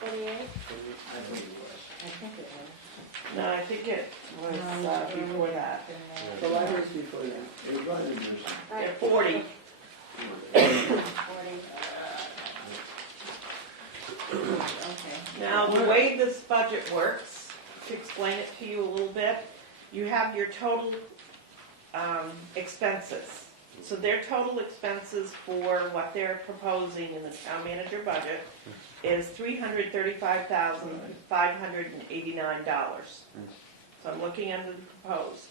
48? I think it was. I think it was. No, I think it was before that. The library's before that. It was right in there somewhere. At 40. 40. Okay. Now, the way this budget works, to explain it to you a little bit, you have your total expenses. So their total expenses for what they're proposing in the town manager budget is $335,589. So I'm looking under the proposed.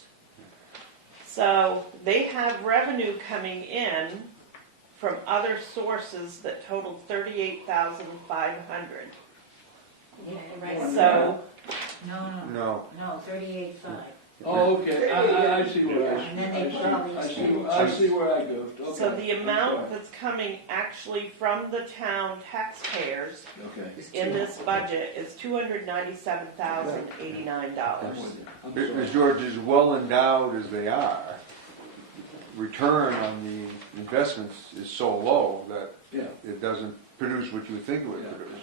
So they have revenue coming in from other sources that total $38,500. Right. So No. No, 38.5. Oh, okay, I see where And then they put all these I see where I goofed, okay. So the amount that's coming actually from the town taxpayers Okay. in this budget is $297,089. As George, as well endowed as they are, return on the investments is so low that Yeah. it doesn't produce what you would think it would Yeah. produce.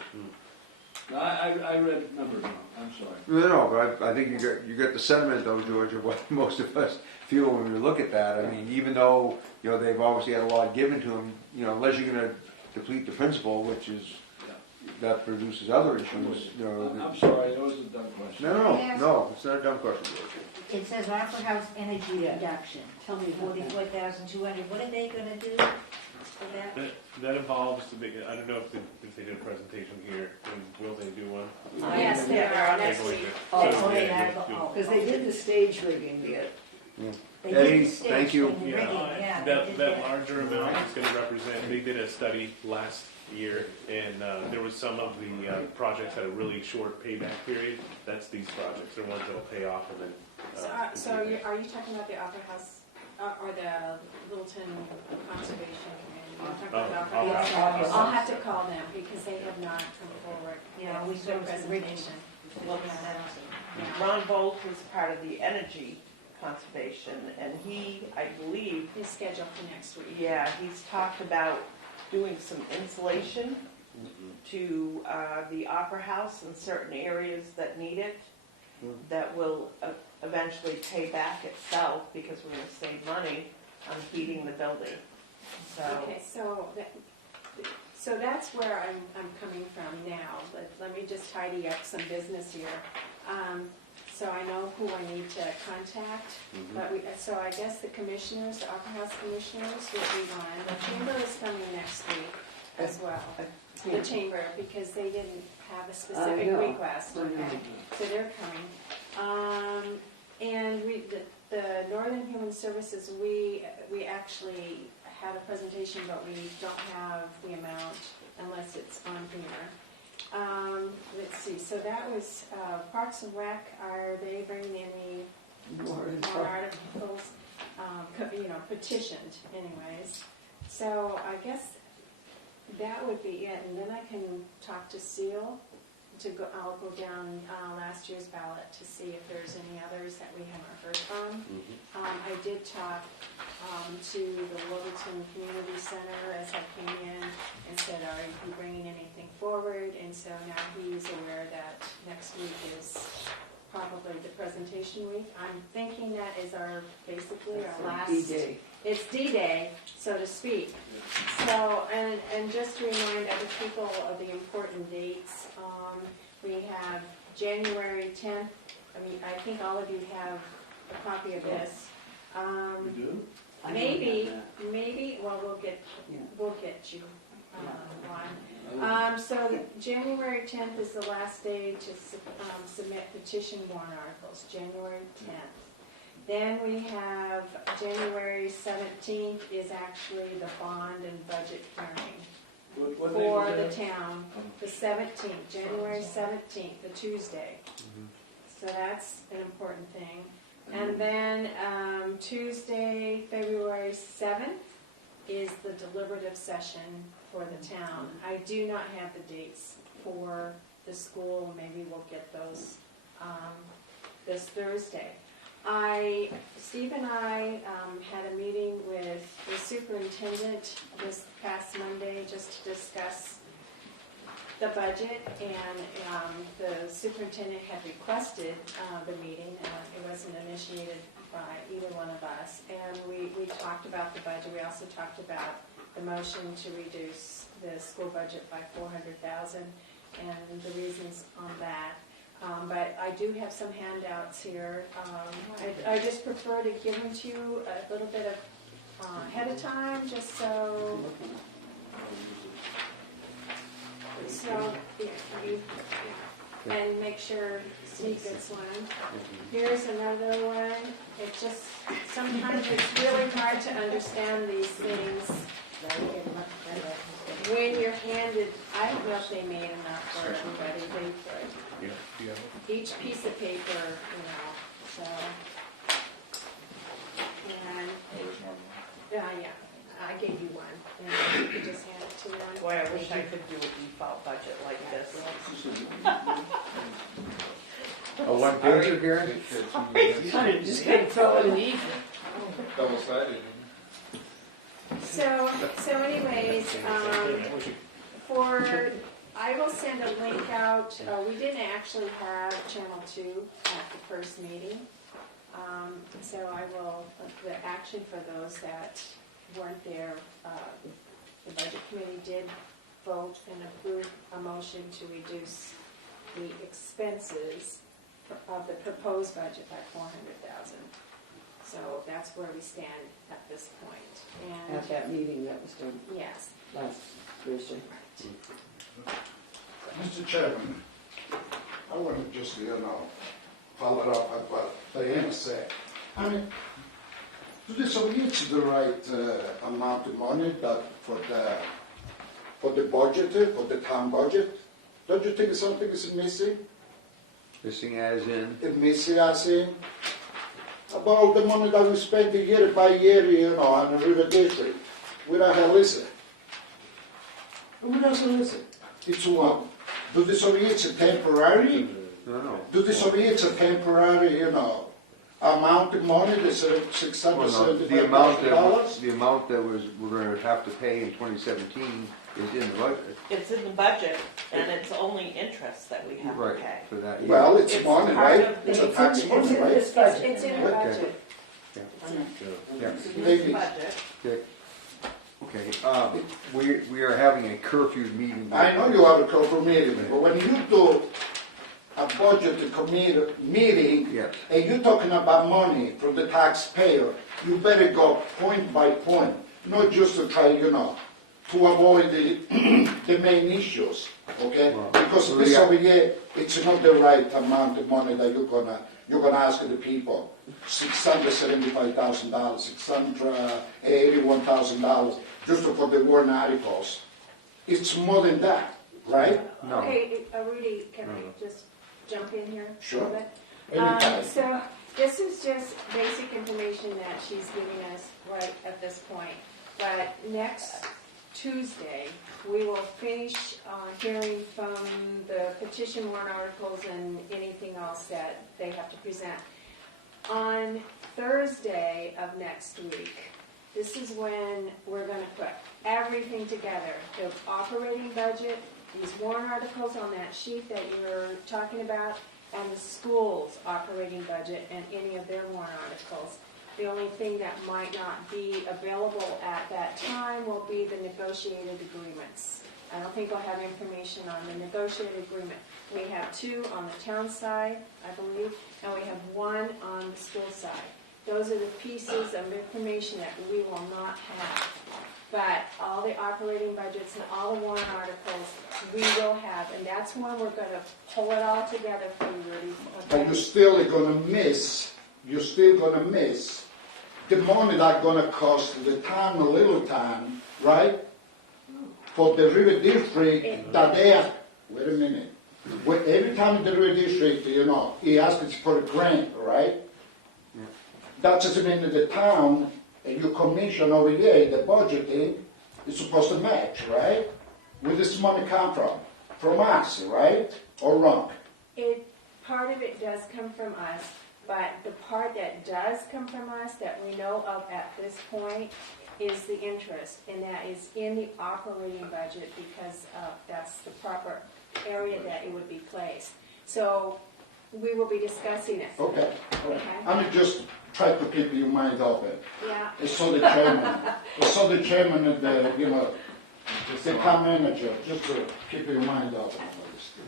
No, I read numbers wrong, I'm sorry. No, but I think you get the sentiment though, George, of what most of us feel when we look at that. I mean, even though, they've obviously had a lot given to them, unless you're gonna deplete the principal, which is, that produces other issues, I'm sorry, that was a dumb question. No, it's not a dumb question, George. It says Opera House energy reduction. Tell me about that. 44,200. What are they gonna do for that? That involves, I don't know if they did a presentation here, and will they do one? Yes, they are, next They're going week. to. Oh, So, they yeah, are. do- Oh, Because they did the stage rigging bit. They Eddie, did the stage thank you. thing, Yeah, rigging, yeah, they that did larger amount is gonna represent, they did a study last year, and there was some of the projects had a really short payback period. That's these projects, they're ones that'll pay off and then. So are you talking about the Opera House, or the Littleton Conservation Committee? You're talking about the Opera House? I'll have to call them, because they have not come forward. Yeah, we with saw their some rigging. presentation. Look, Ron Bolt was part of the energy conservation, and he, I believe, His schedule for next week. yeah, he's talked about doing some insulation to the Opera House in certain areas that need it, that will eventually pay back itself, because we're gonna save money on heating the building. Okay, so that's where I'm coming from now, but let me just tidy up some business here. So I know who I need to contact, but so I guess the commissioners, the Opera House commissioners would be one. The chamber is coming next week as well. The chamber, because they didn't have a specific know. request, okay? So they're coming. And the Northern Human Services, we actually had a presentation, but we don't have the amount unless it's on here. Let's see, so that was Parks and Rec. Are they bringing any more articles? Petitioned anyways. So I guess that would be it, and then I can talk to Seal. I'll go down last year's ballot to see if there's any others that we haven't heard from. I did talk to the Littleton Community Center as I came in and said, are you bringing anything forward? And so now he's aware that next week is probably the presentation week. I'm thinking that is basically our last. D-Day. It's D-Day, so to speak. So, and just to remind other people of the important dates, we have January 10th. I think all of you have a copy of this. We do? Maybe, well, we'll get you one. So January 10th is the last day to submit petition warrant articles, January 10th. Then we have January 17th is actually the bond and budget hearing What for name the is that? town. The 17th, January 17th, the Tuesday. So that's an important thing. And then Tuesday, February 7th is the deliberative session for the town. I do not have the dates for the school. Maybe we'll get those this Thursday. Steve and I had a meeting with the superintendent this past Monday just to discuss the budget, and the superintendent had requested the meeting. It wasn't initiated by either one of us, and we talked about the budget. We also talked about the motion to reduce the school budget by $400,000 and the reasons on that. But I do have some handouts here. I just prefer to give them to you a little bit of ahead of time, just so and make sure Steve gets one. Here's another one. It just, sometimes it's really hard to understand these things when you're handed. I don't know if they made enough for everybody. Each piece of paper, so. And, yeah, I gave you one, and you could just hand it to them. Boy, I wish I could do a default budget like this. A one pager, Karen? I'm just gonna throw it in. Double-sided. So anyways, I will send a link out. We didn't actually have Channel 2 at the first meeting. So I will, the action for those that weren't there, the budget committee did vote and approve a motion to reduce the expenses of the proposed budget by $400,000. So that's where we stand at this point. And At that meeting that was done yes. last Thursday. Mr. Chairman, I want to just, follow up on what Diana said. I mean, do the Soviets the right amount of money that for the budget, for the town budget? Don't you think something is missing? Missing as in? Missing as in? About the money that we spend year by year, on the river district. Where the hell is it? Where the hell is it? It's what? Do the Soviets temporary? No. Do the Soviets a temporary, amount of money, the $675,000? The amount that we're going to have to pay in 2017 is in the budget. It's in the budget, and it's only interest that we have to pay. For that year. Well, it's money, right? It's a tax money, right? It's in the Okay. budget. Yeah. This budget. Okay, we are having a curfew meeting. I know you have a proper meeting, but when you do a budget committee meeting, Yes. and you're talking about money from the taxpayer, you better go point by point, not just to try, to avoid the main issues, okay? Well, Because so this over here, it's not the right amount of money that you're gonna ask the people. $675,000, $681,000, just for the warrant articles. It's more than that, right? No. Okay, Rudy, can I just jump in here? a Sure. little bit? Anytime. So this is just basic information that she's giving us right at this point. But next Tuesday, we will finish hearing from the petition warrant articles and anything else that they have to present. On Thursday of next week, this is when we're going to put everything together. The operating budget, these warrant articles on that sheet that you're talking about, and the school's operating budget and any of their warrant articles. The only thing that might not be available at that time will be the negotiated agreements. I don't think we'll have information on the negotiated agreement. We have 2 on the town side, I believe, and we have 1 on the school side. Those are the pieces of information that we will not have. But all the operating budgets and all the warrant articles, we will have, and that's when we're going to pull it all together for you, Rudy. But you're still gonna miss the money that's gonna cost the town, a little town, right? For the river district that they have, wait a minute. Every time the river district, he asks for a grant, right? that doesn't mean that the town, your commission over here, the budgeting, is supposed to match, right? Where does this money come from? From us, right? Or wrong? Part of it does come from us, but the part that does come from us that we know of at this point is the interest, and that is in the operating budget because that's the proper area that it would be placed. So we will be discussing it. Okay. Okay. I'm just trying to keep your mind open. Yeah. I saw the chairman and the town manager, just to keep your mind open.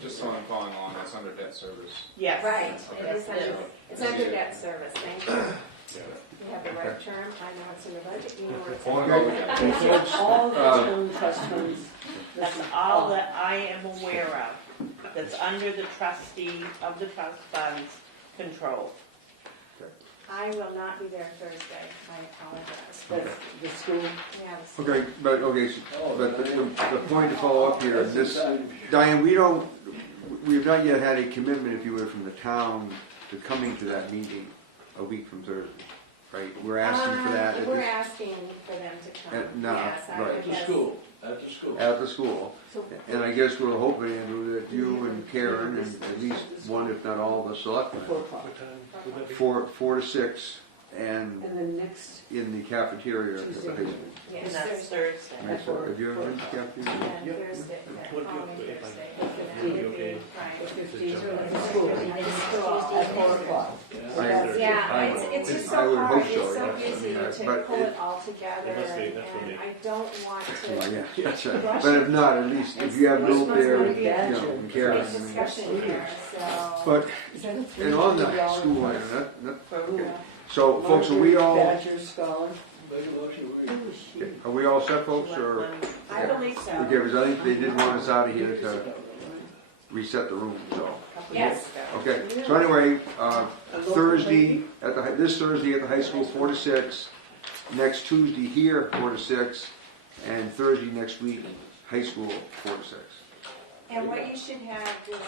Just so I'm following along, that's under debt service. Yes. Right. Okay. It is under, it's under debt service, thank you. Yeah. You have the right term, I know it's in the budget, you know where it's. Okay. All the town trust funds. That's all that I am aware of, that's under the trustee of the trust funds control. I will not be there Thursday, I apologize. That's the school. Yeah, the school. Okay, but the point to follow up here, this, Diane, we've not yet had a commitment, if you will, from the town to coming to that meeting a week from Thursday, right? We're asking for that. We're asking for them to come. No, Yes, I right. would At the guess. school, at the school. At the school. So- And I guess we're hoping, Andrew, that you and Karen and at least one, if not all, of the selectmen, 4 o'clock. What time would that be? 4 to 6, and And then next, in the cafeteria at the high school. Yes, And that's Thursday. Thursday. Right, so have you ever been to the cafeteria? And Thursday, that What- following if I- Thursday. Would it be okay? the Right. 15th or at the school, at 4 o'clock. Yeah, it's just I so would hard, hope it's so, so yes. easy I mean, to but pull it- it all together, Unless they- that's when and they- I don't want Well, to yeah, that's right. But if not, at least if you have Bill there, and, and Karen, make I mean, discussion here, so. but, and on the school item, okay. So, folks, are we all, Badger scholar. Make a motion, are we all set, folks, or? I believe so. Okay, because I think they did want us out of here to reset the room, so. Yes. Okay, so anyway, Thursday, this Thursday at the high school, 4 to 6, next Tuesday here, 4 to 6, and Thursday next week, high school, 4 to 6. And what you should have is